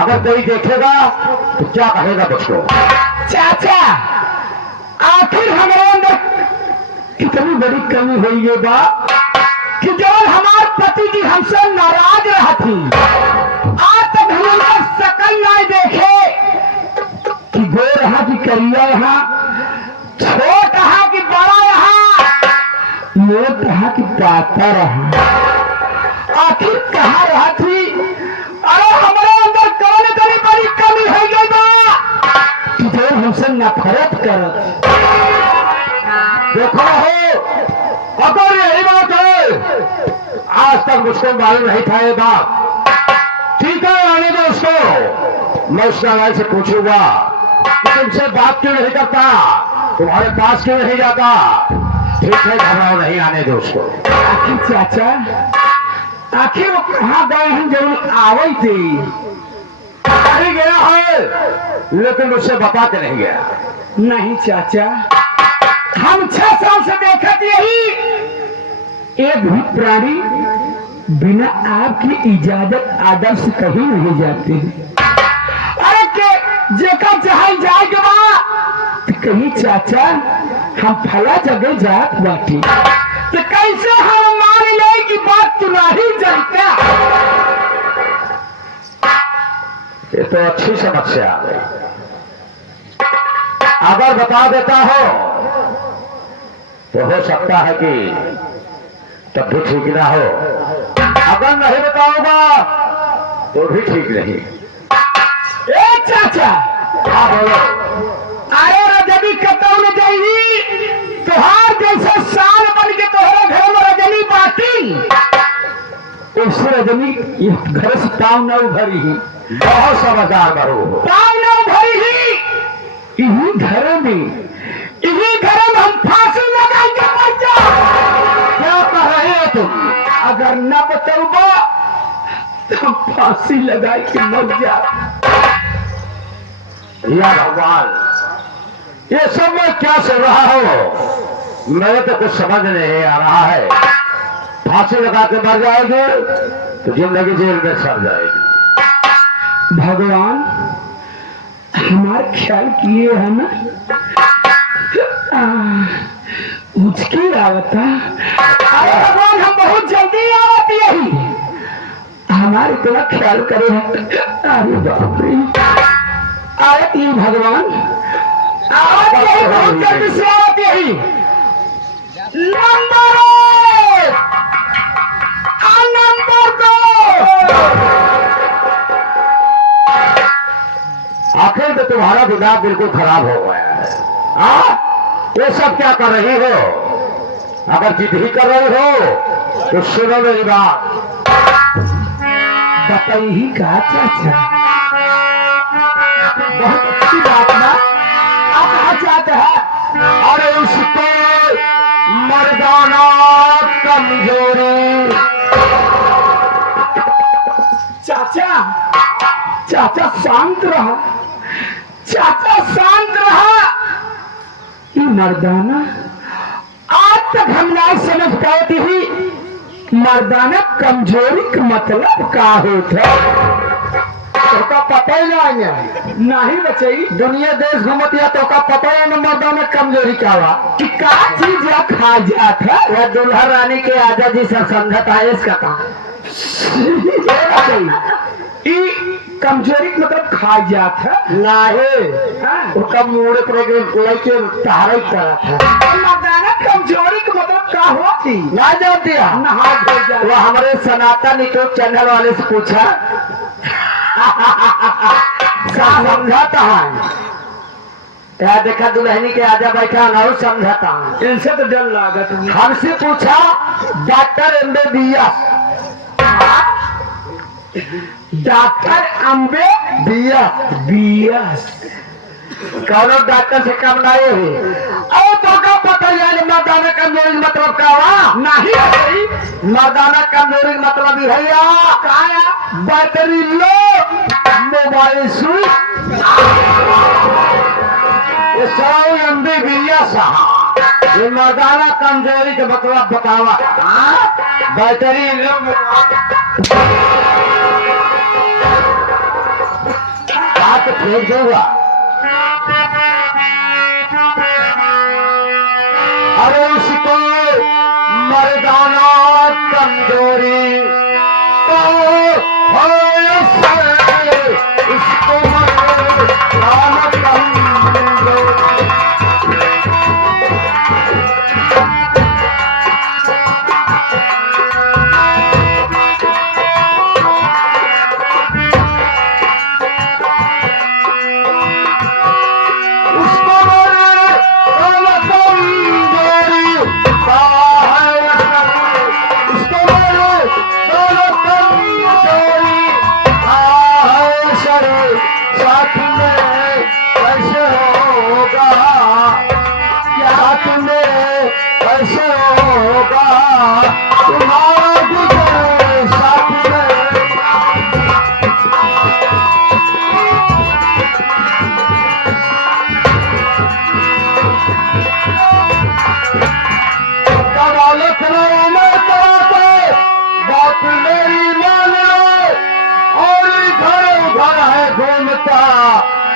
अगर कोई देखेगा तो क्या कहेगा मुझको? चाचा आखिर हमारे अंदर कितनी बड़ी कमी हुई है बा कि जो हमारे पति जी हमसे नाराज रहा थी, आज तक हम उनका शकल नहीं देखे कि गोर रहा कि करिया यहाँ, छोट रहा कि बड़ा रहा, मोट रहा कि पाता रहा, आखिर कहाँ रहा थी? अरे हमारे अंदर कौन बड़ी बड़ी कमी है गई बा कि जो हमसे नफरत कर। देखो हो, अगर यही बात है, आज तक मुझको मालूम नहीं था ये बात। ठीक है आने दो उसको, मैं उसका भाई से पूछूंगा कि तुमसे बात क्यों नहीं करता, तुम्हारे पास क्यों नहीं जाता। ठीक है घबराओ नहीं, आने दो उसको। आखिर चाचा आखिर वो कहाँ गए हैं जरूर आवे थे? नहीं गया है लेकिन मुझसे बता के नहीं गया। नहीं चाचा हम 6 साल से देखत यही एक भी प्राणी बिना आपकी इजाजत आदर से कहीं नहीं जाते हैं। अरे के जेकर चाहे जाए के बा तो कहीं चाचा हम फला जगह जात बाटी तो कैसे हम मान ले कि बात तू नहीं जानता। ये तो अच्छी समस्या आ गई। अगर बता देता हो तो हो सकता है कि तब भी ठीक ना हो, अगर नहीं बताऊंगा तो भी ठीक नहीं। ए चाचा हाँ बोलो। अरे रजनी कतौ न जाई तोहार जैसे साल बन के तोहरे घर में रजनी बाटी उससे रजनी ये घर से पाँव न उभरी ही बहुत समझदार बहू हो। पाँव न उभरी ही इन्हीं घरों में हम फांसी लगाई के मर जाओ। क्या कह रहे हो तुम? अगर न बतौबा तो हम फांसी लगाई के मर जाओ। या भगवान, ये सब मैं क्या सुन रहा हूँ? मेरे तो कुछ समझ नहीं आ रहा है। फांसी लगा के मर जाएगी तो जिंदगी जेल में सड़ जाएगी। भगवान हमारे ख्याल किए है ना मुझकी आवता। अरे भगवान हम बहुत जल्दी आवत यही हमारे इतना ख्याल करे। अरे बाप रे आवत यही भगवान आवत यही बहुत जल्दी से आवत यही। नंबर 1 नंबर 2 आखिर में तुम्हारा दिमाग बिल्कुल खराब हो गया है। हाँ, ये सब क्या कर रही हो? अगर जिद ही कर रही हो तो सुनो मेरी बात। बताइए ही कहा चाचा बहुत अच्छी बात ना आप कहा चाहते हैं। अरे उसको मर्दाना कमजोरी। चाचा शांत रहा चाचा शांत रहा। ये मर्दाना आज तक हम नहीं समझ पाती ही मर्दाना कमजोरी का मतलब का होता तो का पता ही नहीं बचाई। दुनिया देश घूमतिया तो का पता ही नहीं मर्दाना कमजोरी क्या हुआ कि का चीज या खा जात है। वह दुल्हा रानी के आजादी से समझत है इसका काम। कमजोरी मतलब खा जात है नहीं उसका मुड़े पर लेके तारा तरह था। मर्दाना कमजोरी का मतलब का हुआ थी ना जानती नहा धो जा। वो हमारे सनातन यूट्यूब चैनल वाले से पूछा समझाता है क्या देखा दुल्हनी के आजा बैठा ना समझाता है। इनसे तो डर लागत हमसे पूछा doctor MBBS doctor Ambe BS कौनो डॉक्टर से कम नहीं हुई। और तो का पता है मर्दाना कमजोरी मतलब क्या हुआ? नहीं मर्दाना कमजोरी मतलब ही है काया बैटरी लो मोबाइल स्विच। ये 100 MBBS ये मर्दाना कमजोरी का मतलब बतावा। बैटरी लो बात फेंक दूंगा। अरे उसको मर्दाना कमजोरी उसको मर्दाना कमजोरी।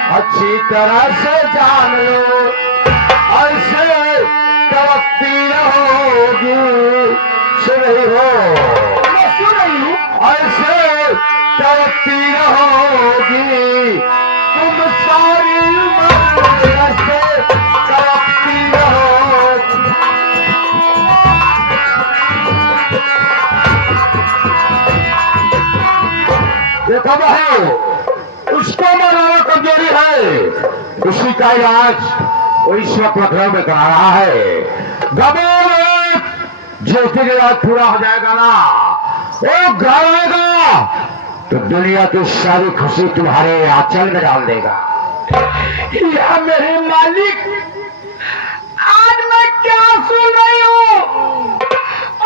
अच्छी तरह से जान लो, ऐसे तड़पती रहोगी। सुन रही हो? मैं सुन रही हूँ। ऐसे तड़पती रहोगी तुम सारी उम्र, ऐसे तड़पती रहोगी। देखो भाई, उसको मनाना कमजोरी है, उसी का इलाज वो इस वक्त लखनऊ में करा रहा है। गबोर जैसे के इलाज पूरा हो जाएगा ना, वो घर आएगा तो दुनिया की सारी खुशी तुम्हारे आंचल में डाल देगा। या मेरे मालिक, आज मैं क्या सुन रही हूँ?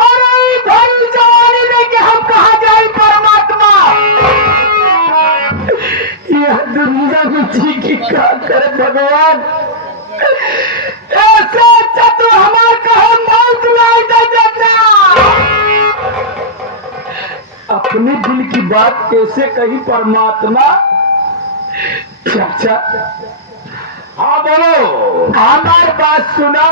अरे भरी जवानी लेके हम कहाँ जाए परमात्मा? यह दुनिया में जी की क्या करे भगवान? ऐसे अच्छा तो हमारे कहा मौत लाई दे देता। अपने दिल की बात कैसे कही परमात्मा? चाचा, हाँ बोलो। हमारी बात सुना।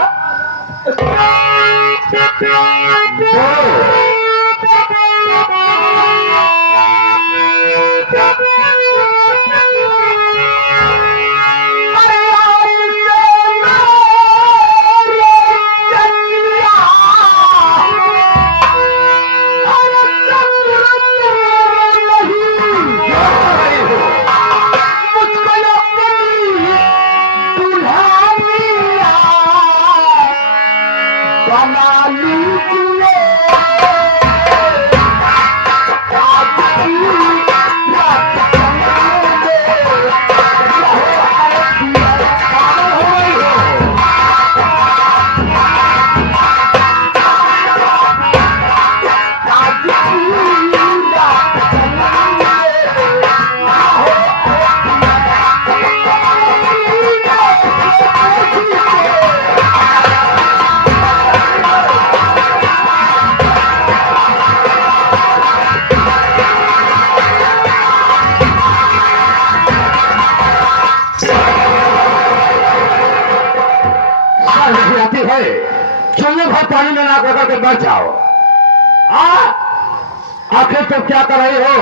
चलिए भाई, पानी में ना करके बैठ जाओ। आखिर तुम क्या कर रही हो?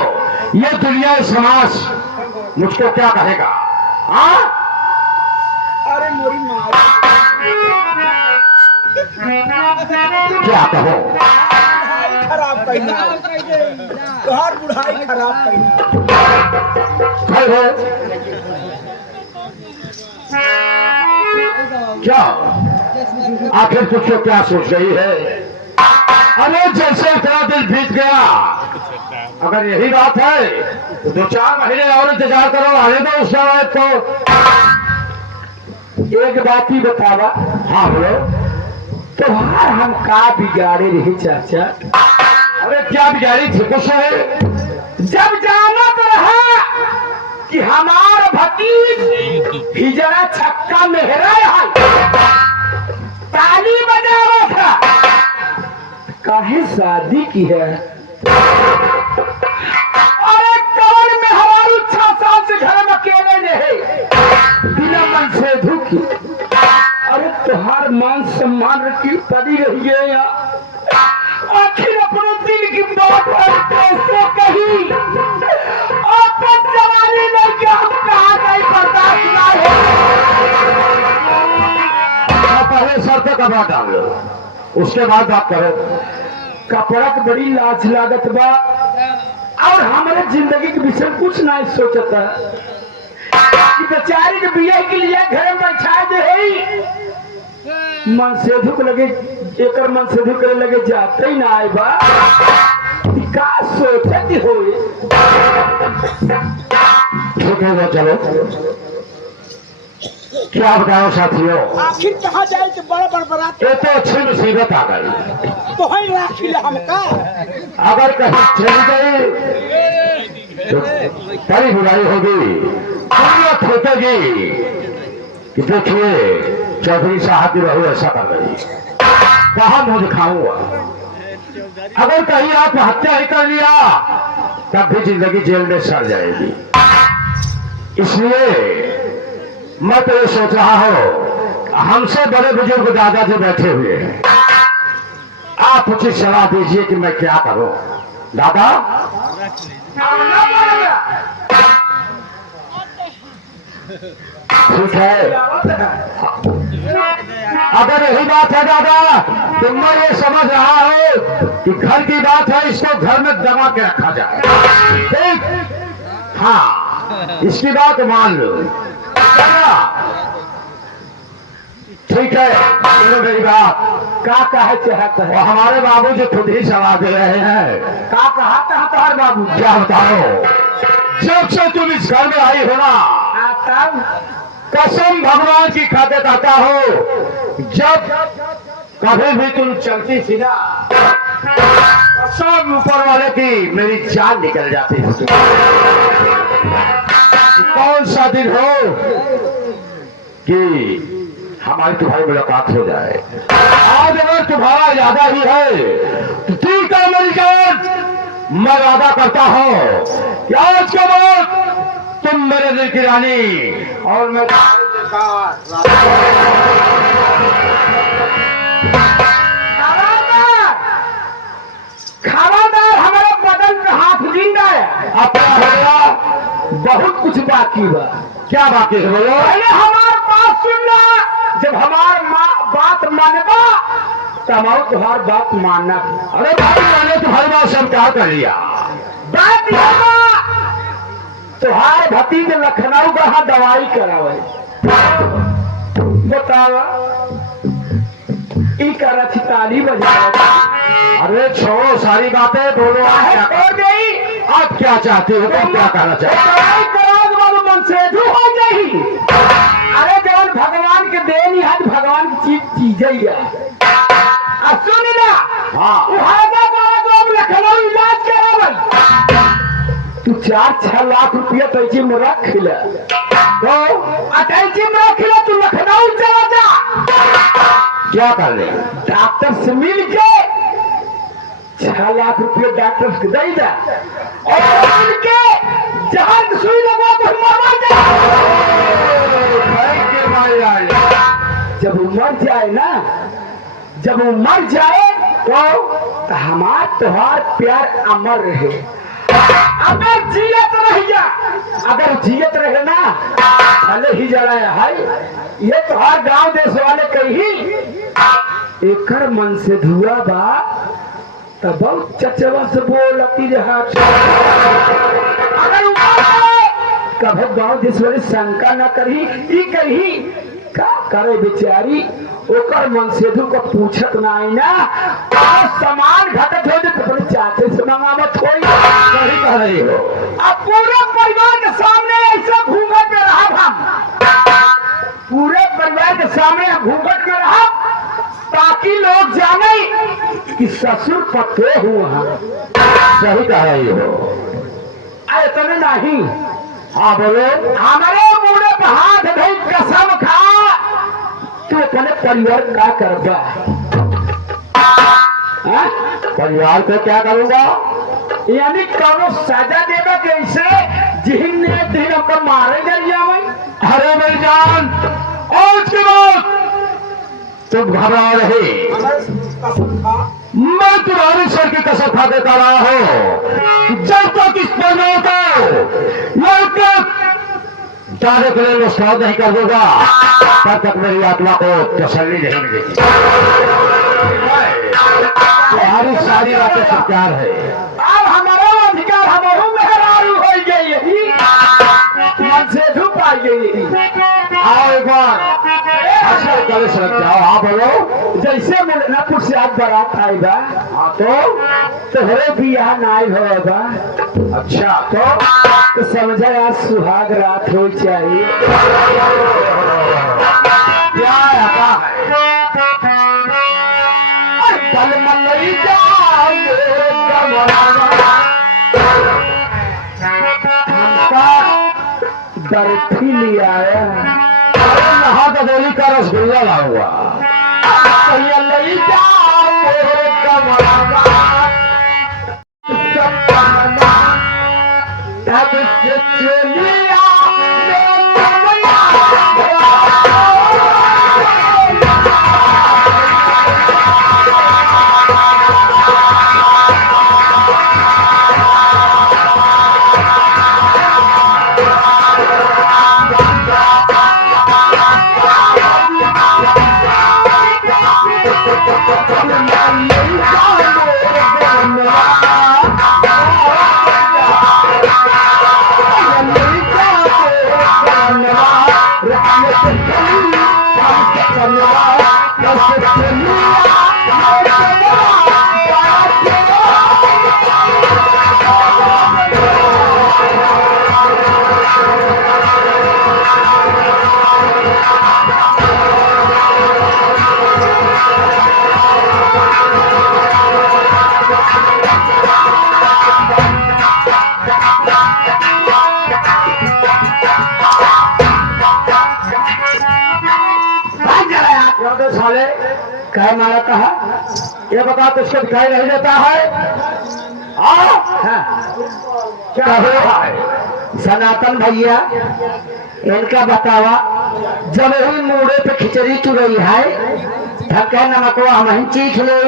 ये दुनिया समाज मुझको क्या कहेगा? अरे मोरी माँ, क्या कहो? खराब करना, तोहार बुढ़ाई खराब करना। भाई हो क्या? आखिर तुझको क्या सोच रही है? अरे जैसे इतना दिन बीत गया, अगर यही बात है तो 2-4 महीने और इंतजार करो, आने दो उस समय। तो एक बात ही बतावा। हाँ बोलो। तोहार हम का बिगाड़े रहे चाचा? अरे क्या बिगाड़ी थी? कुछ है? जब जाना तो रहा कि हमार भतीज हिजरा छक्का मेहरा है, ताली बजा रहा था। काहे शादी की है? अरे कौन में हमारू 6 साल से घर में अकेले रहे बिना मन से दुखी। अरे तुहार मान सम्मान की पड़ी रही है या आखिर अपने दिल की बात कैसे कही? अपन जवानी में क्या हम कहा नहीं बर्दाश्त ना हो। पहले शर्त का बात डाल लो, उसके बाद बात करो। कपड़ा की बड़ी लाज लागत बा, और हमारे जिंदगी के विषय में कुछ नहीं सोचता कि बेचारी के बिया के लिए घर में बैठा दे है। मन से दुख लगे, एक मन से दुख लगे जाते ही ना आए बा। का सोचती हो? ठीक है, चलो क्या बताओ साथियों? आखिर कहाँ जाए तो बड़ा बड़बड़ाते। ये तो अच्छी मुसीबत आ गई। तो है राखी हमका। अगर कहीं चली गई तो बड़ी बुराई होगी, दुनिया फेंकेगी कि देखिए चौधरी साहब की बहू ऐसा कर रही, कहाँ मुंह दिखाऊंगा। अगर कहीं आप हत्या ही कर लिया तब भी जिंदगी जेल में सड़ जाएगी। इसलिए मैं तो ये सोच रहा हूँ हमसे बड़े बुजुर्ग दादाजी बैठे हुए हैं, आप उचित सलाह दीजिए कि मैं क्या करूं। दादा ठीक है, अगर यही बात है दादा तो मैं ये समझ रहा हूं कि घर की बात है, इसको घर में दबा के रखा जाए। ठीक, हाँ इसकी बात मान लो। ठीक है, सुनो मेरी बात। का कहे चाहता है? और हमारे बाबू जी खुद ही सलाह दे रहे हैं। का कहा था तुम्हारे बाबू? क्या बताओ, जब से तुम इस घर में आई हो ना, तब कसम भगवान की खाते कहता हो, जब कभी भी तुम चलती थी ना, सब ऊपर वाले की मेरी जान निकल जाती है। कौन सा दिन हो कि हमारी तुम्हारी मुलाकात हो जाए। आज अगर तुम्हारा इरादा ही है तो ठीक है मेरी जान, मैं वादा करता हूं कि आज के बाद तुम मेरे दिल की रानी और मैं खबरदार, हमारे बदन पे हाथ जिंदा है। अपना होगा, बहुत कुछ बाकी बा। क्या बाकी है बोलो? पहले हमार बात सुनना, जब हमार बात मानबा तब और तुम्हार बात मानना। अरे भाई मैंने तुम्हारी बात स्वीकार कर लिया। बात यह तुहार भतीज लखनऊ कहा दवाई करावे, बतावा ई कर थी ताली बजावा। अरे छोड़ो सारी बातें, बोलो आप क्या हो गई? आप क्या चाहते हो, तुम क्या कहना चाहते बाबू मन से हो गई। अरे जवन भगवान के देनी है, भगवान की चीज ही है। सुन ना, हाँ लखनऊ इलाज करावल, तू 4-6 लाख रुपया तैची में रख ले, तो अटैची में रख ले, तू लखनऊ चला जा। क्या कर ले? डॉक्टर से मिल के 6 लाख रुपया डॉक्टर से दे दे, और उनके जहां सुई लगा तो मर जाए। जब वो मर जाए ना, जब वो मर जाए तो हमार त्योहार प्यार अमर रहे। अगर जियत रह जा, अगर जियत रहे ना, भले ही जलाया है ये त्योहार गांव देश वाले कही एकर मन से धुआ बा, तब बहुत चचवा से बोलती रहा। अगर कभी गांव देश वाले शंका न करी, ई कही का करे बेचारी, ओकर मन से धु को पूछत ना आई ना, और सामान घटत हो तो अपने चाचे से मंगावत होई। सही कह रही हो। अब पूरे परिवार के सामने ऐसा घूंघट में रहा, हम पूरे परिवार के सामने घूंघट में रहा, ताकि लोग जाने कि ससुर पते हुआ। सही कह रही हो। इतने नहीं, हाँ बोलो। हमारे मुंडे पर हाथ धई कसम खा, तू अपने परिवार का करबा? परिवार को क्या करूंगा? यानी कौनो सजा देगा कैसे, जिन ने दिन हमको मारे जरिया में। अरे मेरी जान, और उसके बाद तुम घबरा रहे, मैं तुम्हारी सर की कसम खा देता रहा हूं, जब तक इस परिवार को जाने के लिए मुस्ताद नहीं कर दूंगा, तब तक मेरी आत्मा को तसल्ली नहीं मिलेगी। तुम्हारी सारी बातें सरकार है। अब हमारा अधिकार हमारू मेहरारू हो गई, मन से धूप आ गई। आओ एक बार अच्छा कल सर जाओ। हाँ बोलो। जैसे मुजफ्फरपुर से आज बारात आएगा, हाँ तो तोहरे भी यहाँ नाई होगा। अच्छा तो समझा आज सुहाग रात हो चाहिए। क्या आता है? कल मलई जाओगे बर्फी ले आया, यहाँ तो बोली का रसगुल्ला लाऊंगा। लई जाओगे तब से चलिया साले काय मारा कहा ये बता तुझको दिखाई नहीं देता है क्या हो रहा है सनातन भैया इनका बतावा जब ही मूड़े पे खिचड़ी चु रही है थके नमकवा हम ही चीख ले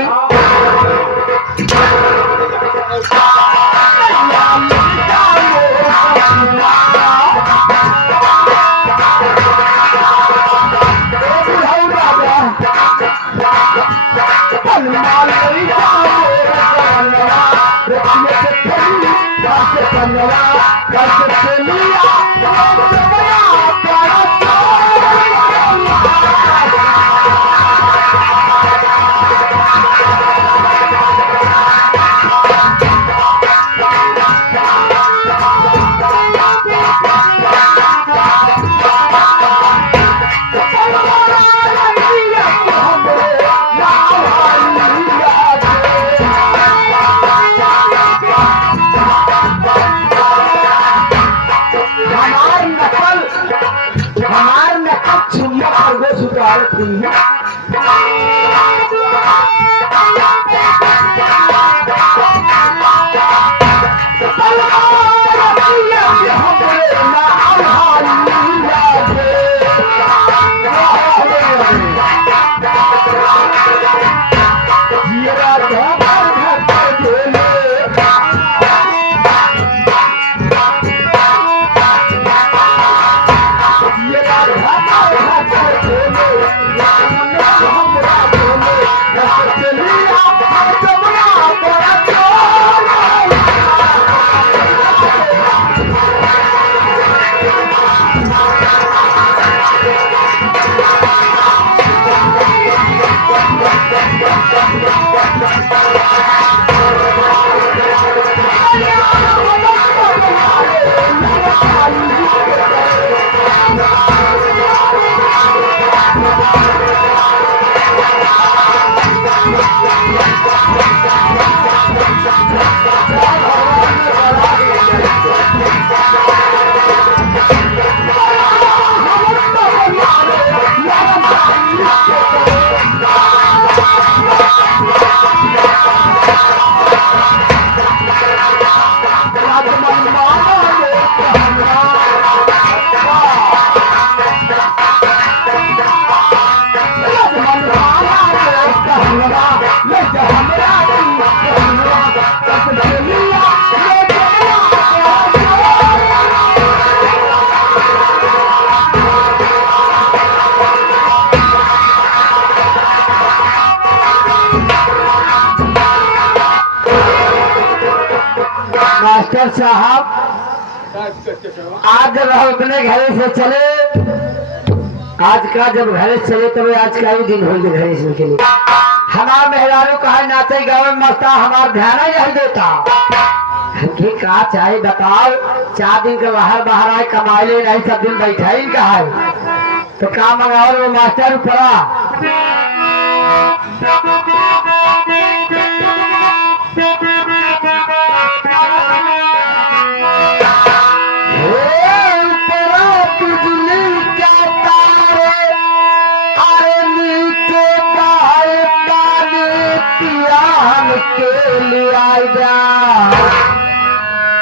मास्टर साहब आज जब हम अपने घर से चले आज का जब घर से चले तब आज का ही दिन हो गए घर से के लिए हमार मेहरारू कहा नाचे गाँव में मस्ता हमार ध्यान ही नहीं देता हमके कहा चाहे बताओ 4 दिन के बाहर बाहर आए कमाए ले नहीं सब दिन बैठा ही कहा तो काम मंगाओ वो मास्टर पड़ा के लिए आया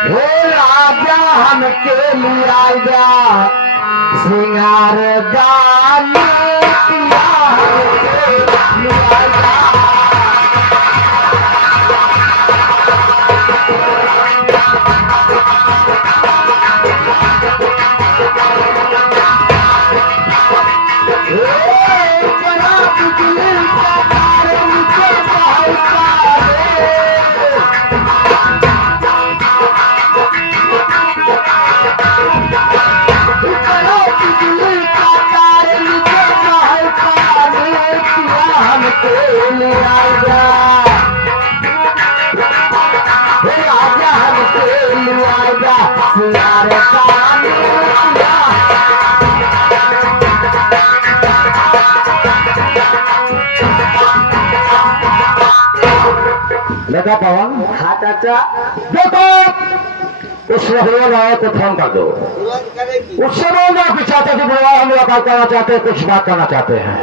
हे राजा हमके लिए आया सिंगार दानी पिया हमके लिए आया हे बड़ा बिजली का तार बेटा पवन, हाँ चाचा। देखो उस रहुआ राय को फोन कर दो, उससे बोलना कि चाचा जी बुलवा, हम मुलाकात करना चाहते हैं, कुछ बात करना चाहते हैं।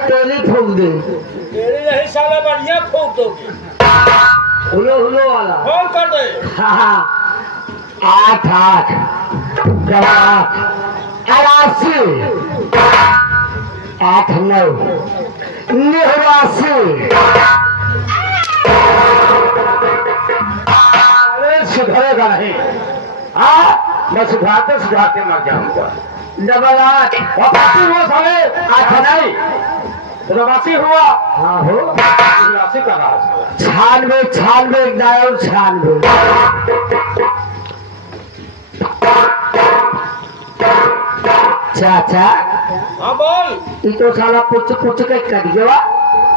तेली फूक दे, तेरी नहीं साला बढ़िया फूक दोगे। हुलो हुलो वाला फोन कर दे। हाँ 8 8 88 8 9 89। अरे सुधरेगा नहीं। हाँ मैं सुधारते सुधारते मर जाऊंगा। 88 वापसी हुआ साले 8 नहीं वापसी हुआ। हाँ हो वापसी कर रहा साला 96 96 डायल 96। चाचा हाँ बोल। ये तो साला कुछ कुछ के कर दिया।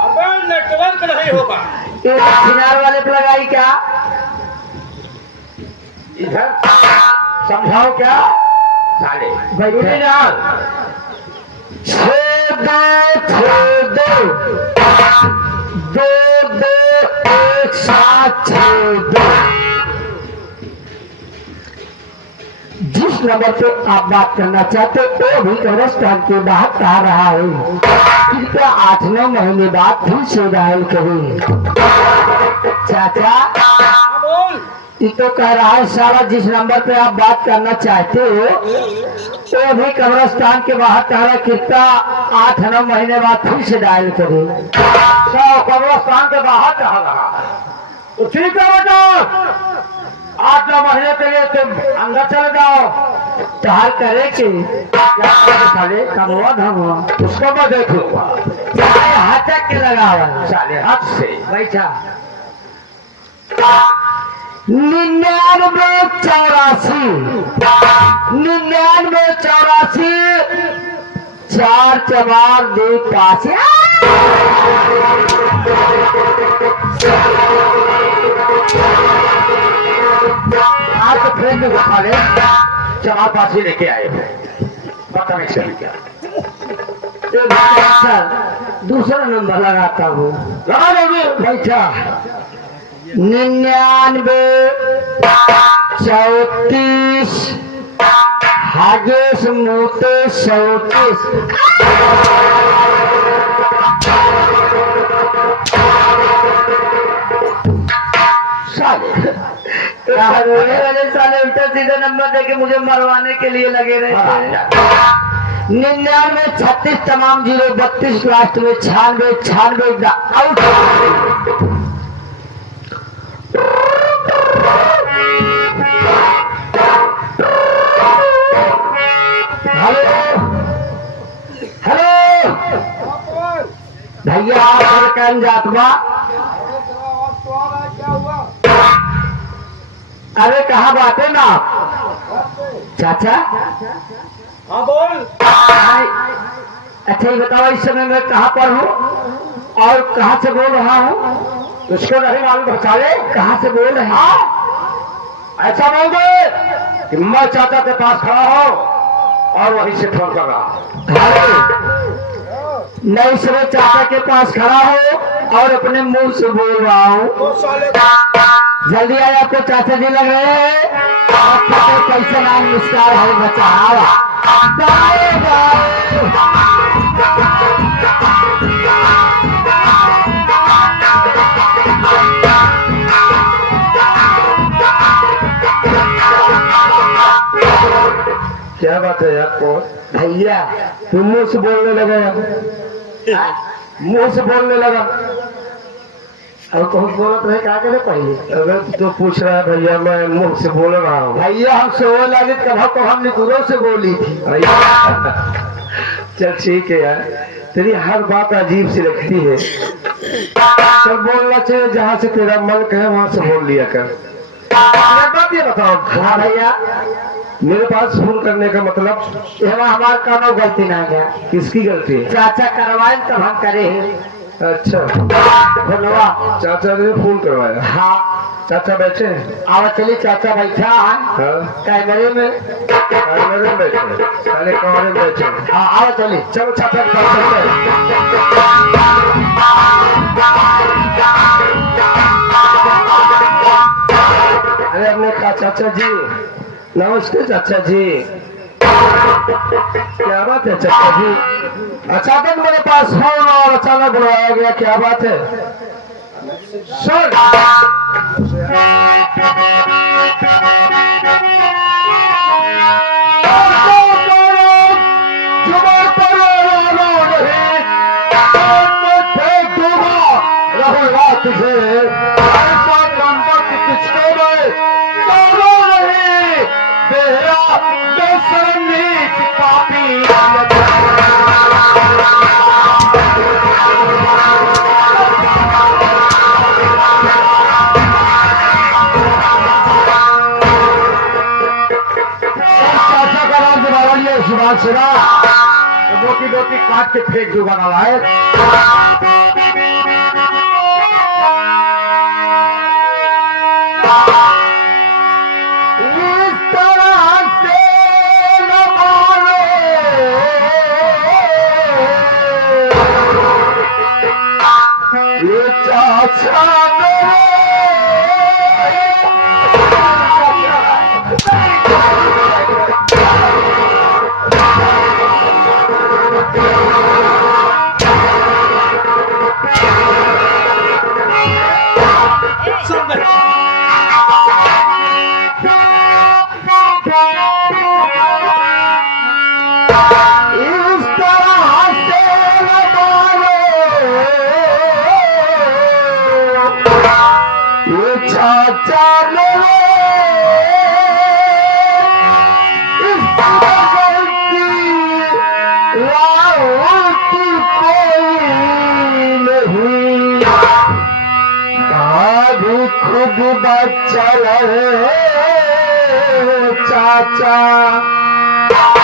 अबे नेटवर्क नहीं होगा। ये किनार वाले पे लगाई क्या? इधर समझाओ क्या साले बैठे दो 1 7 6 2। जिस नंबर पे आप बात करना चाहते हो वो भी कब्रिस्तान के बाहर कहा रहा है, कृपया 8-9 महीने बाद फिर से डायल करें। चाचा हाँ बोल। ये तो कह रहा है साला जिस नंबर पे आप बात करना चाहते हो वो भी कब्रिस्तान के बाहर कह रहा, कृपया 8-9 महीने बाद फिर से डायल करें। कब्रिस्तान के बाहर कहा रहा है तो ठीक है बेटा, 8-9 महीने के लिए तुम अंदर चले जाओ। चाल करे कि साले कमवा धमवा उसको मैं देख लूंगा। चाहे हाथक के लगा हुआ है। साले हाथ से बैठा 99 84 99 84 4 4 2 5। आज तो फिर भी उठा ले, 4-5 ही लेके आए हैं, पता नहीं चल क्या। दूसरा नंबर लगाता हूँ। लगा दोगे बैठा 99 34 हागेश मोते 34। वाले साले उल्टा सीधा नंबर देके मुझे मरवाने के लिए लगे रहते हैं। 99 36 तमाम 0 32 लास्ट में 96 96 आउट। हेलो हेलो भैया आप कौन जातवा? अरे कहाँ बातें ना चाचा? हाँ बोल। अच्छा ये बताओ इस समय मैं कहाँ पर हूँ और कहाँ से बोल रहा हूँ? उसको नहीं मालूम बचाले कहाँ से बोल रहे हैं? ऐसा बोल दे कि मैं चाचा के पास खड़ा हो और वहीं से फोन कर रहा हूं। मैं इस समय चाचा के पास खड़ा हूँ और अपने मुंह से बोल रहा हूँ। तो साले जल्दी आए, आपको चाचा जी लग रहे हैं। आपके तो कैसे नाम निस्कार है बचाओ। क्या बात है यार को भैया तुम मुंह से बोलने लगा, मुंह से बोलने लगा और कौन बोलत रहे क्या करे पहले? अगर तो पूछ रहा है भैया मैं मुंह से बोल रहा हूँ। भैया हम सो लगे कभी हमने गुरु से बोली थी। चल ठीक है यार, तेरी हर बात अजीब सी लगती है। चल बोलना चाहिए, जहाँ से तेरा मन कहे वहाँ से बोल लिया कर। एक बात ये बताओ, हाँ भैया मेरे पास फोन करने का मतलब हमार कानो गलती ना गया। किसकी गलती है? चाचा करवाए तब हम करे हैं। अच्छा बोलवा चाचा ने फोन करवाया। हाँ चाचा बैठे? आवा चली चाचा बैठा है हाँ कैमरे में। कैमरे में बैठे, साले कमरे में बैठे। हाँ आवा चली चलो चाचा के पास चलते हैं। अरे हमने कहा चाचा जी नमस्ते चाचा जी। क्या बात है चाचा जी? अचानक मेरे पास फोन और अचानक बुलाया गया, क्या बात है? सर तुझे ऐसा नंबर किसको दे नहीं बेरा बेशर्मी की पापी। चाचा का नाम दोबारा लिया जुबान से ना मोटी मोटी काट के फेंक दूंगा ना लायक। इस तरह से न मानो ये चाचा इस तरह से न मानो ये चाचा मेरे इस गलती रावती कोई नहीं। अभी खुद बच्चा रहे चाचा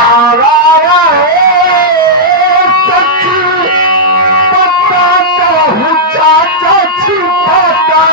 आवारा है सच बताता हूँ चाचा छिपाता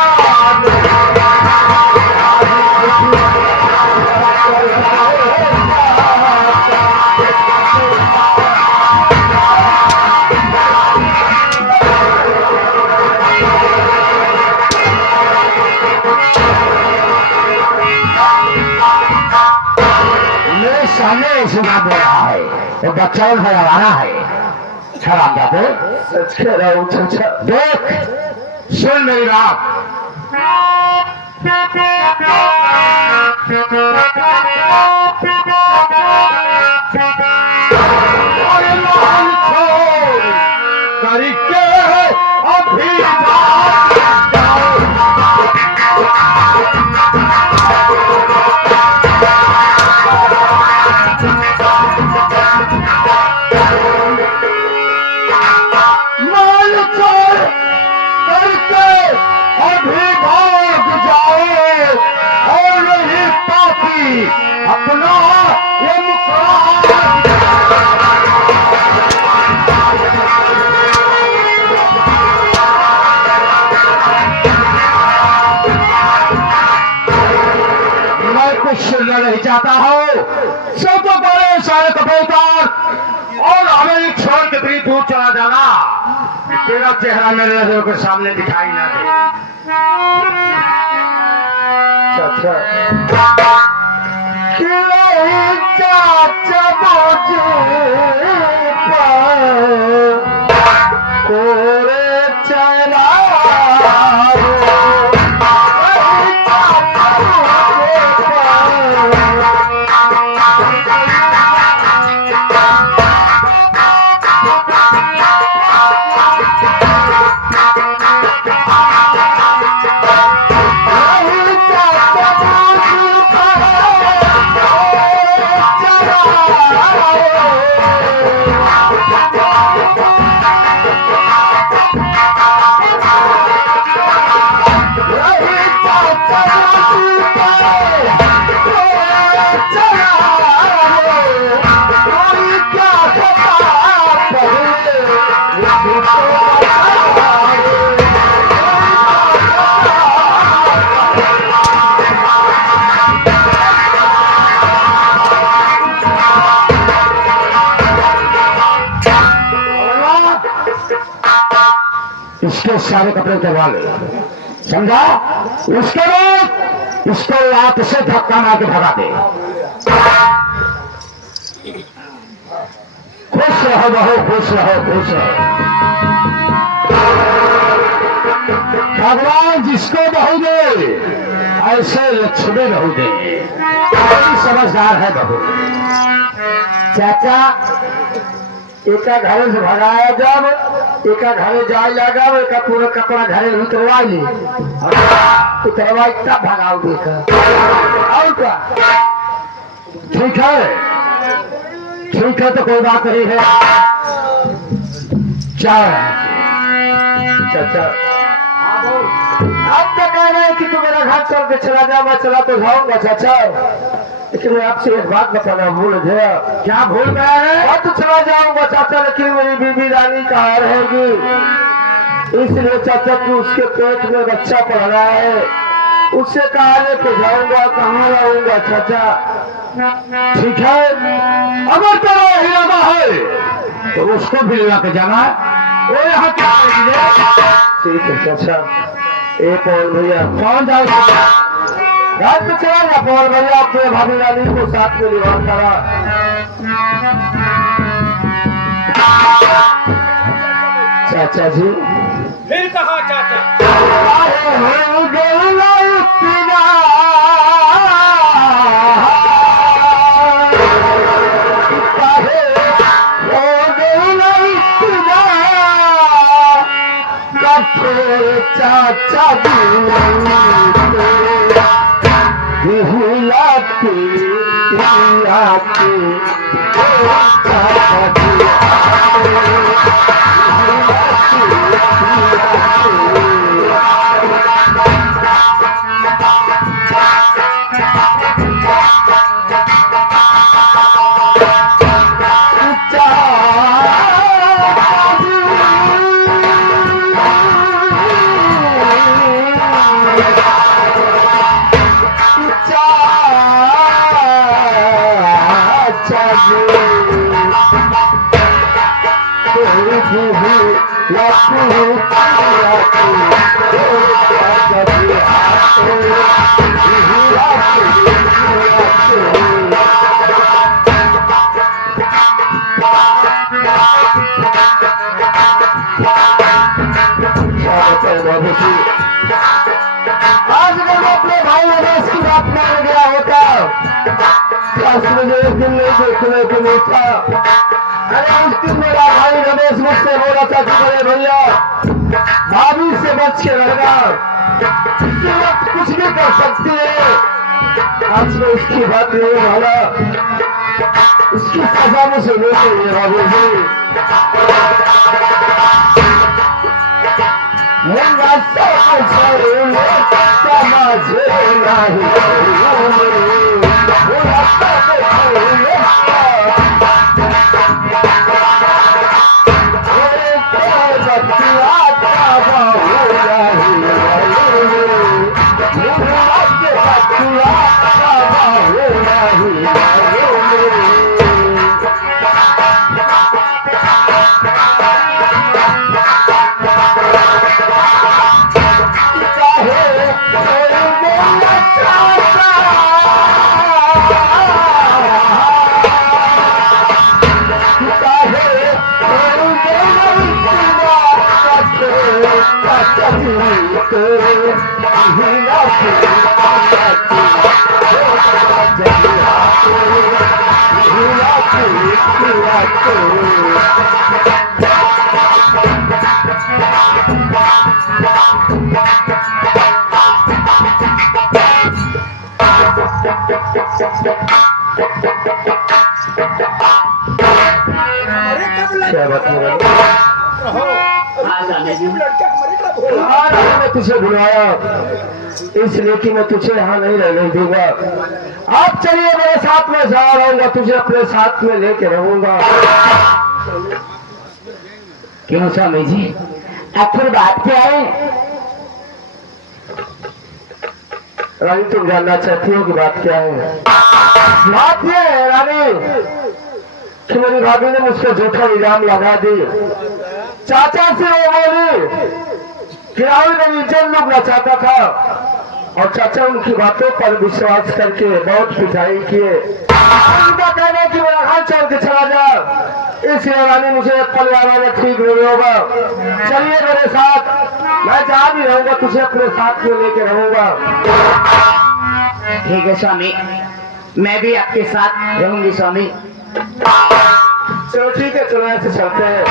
मेरे सामने ऐसे ना बोल रहा है वो बच्चा हराना है। छराम जाते सच कह रहा हूँ चाचा। देख सुन मेरी बात। अरे मान छोड़ करके अभी भाग जाओ। मान छोड़ करके अभी भाग जाओ और नहीं पापी अपना ये मुकरार। मैं कुछ सुनना नहीं चाहता हूँ। सब तो बड़े सारे कपड़े उतार और हमें छोड़ के भी दूर चला जाना। तेरा चेहरा मेरे नजरों के सामने दिखाई ना दे। चाचा चाचा कोरे चला क्या उसके सारे कपड़े उतरवा ले, समझा? उसके बाद उसको लात से धक्का मार के भगा दे। खुश रहो बहू, खुश रहो, खुश रहो। भगवान जिसको बहू दे ऐसे लक्ष्मी बहू दे। समझदार है बहू। चाचा एका घरे से भगाया जब एका घरे जाए जाएगा एका पूरा कपड़ा घरे उतरवा ले उतरवा तब भगाओ देखा और क्या। ठीक है तो कोई बात नहीं है। चार चाचा आप तो कह रहे हैं कि तू मेरा घर छोड़ के चला जा, मैं चला तो जाऊंगा चाचा, लेकिन मैं आपसे एक बात बताना भूल गया। क्या भूल गया है? मैं तो चला जाऊंगा चाचा, लेकिन मेरी बीबी रानी कहाँ रहेगी? इसलिए चाचा तू उसके पेट में बच्चा पढ़ रहा है, उससे कहाँ लेके जाऊंगा, कहाँ लाऊंगा चाचा? ठीक है, अगर तेरा इरादा है तो उसको भी लेके जाना है। वो यहाँ क्या करेंगे? ठीक है चाचा। एक पवन भैया कौन जाओ? रात में चला जा पवन भैया, अपने भाभी रानी को साथ में निवास करा। चाचा जी फिर कहा चाचा? चाचा आज अगर मैं अपने भाई रमेश की बात मान गया होता, मुझे एक दिन नहीं देखने को नहीं था। अरे उस दिन मेरा भाई रमेश मुझसे बोला था कि बड़े भैया भाभी से बच के रहना, कुछ भी कर सकती है। आज मैं उसकी बात नहीं माना, उसकी सजा मुझे नहीं चाहिए बाबू जी। क्या बात मैं तुझे बुलाया इसलिए कि मैं तुझे यहाँ नहीं रहने दूंगा। आप चलिए मेरे साथ में जा रहूंगा, तुझे अपने साथ में लेके रहूंगा। क्यों स्वामी जी, आखिर बात क्या है? रानी तुम जानना चाहती हो कि बात क्या है? बात यह है रानी कि मेरी भाभी ने मुझको झूठा इल्जाम लगा दी। चाचा से वो बोली कि राहुल ने इज्जत लूटना चाहता था और चाचा उनकी बातों पर विश्वास करके बहुत पिटाई किए। उनका कहना कि मेरा घर छोड़ के चला जा, इस रानी मुझे पल लगाना ठीक नहीं होगा। चलिए मेरे साथ, मैं जहाँ भी रहूंगा तुझे अपने साथ में लेके रहूंगा। ठीक है स्वामी, मैं भी आपके साथ रहूंगी स्वामी। चलो ठीक है, चलो ऐसे चलते हैं।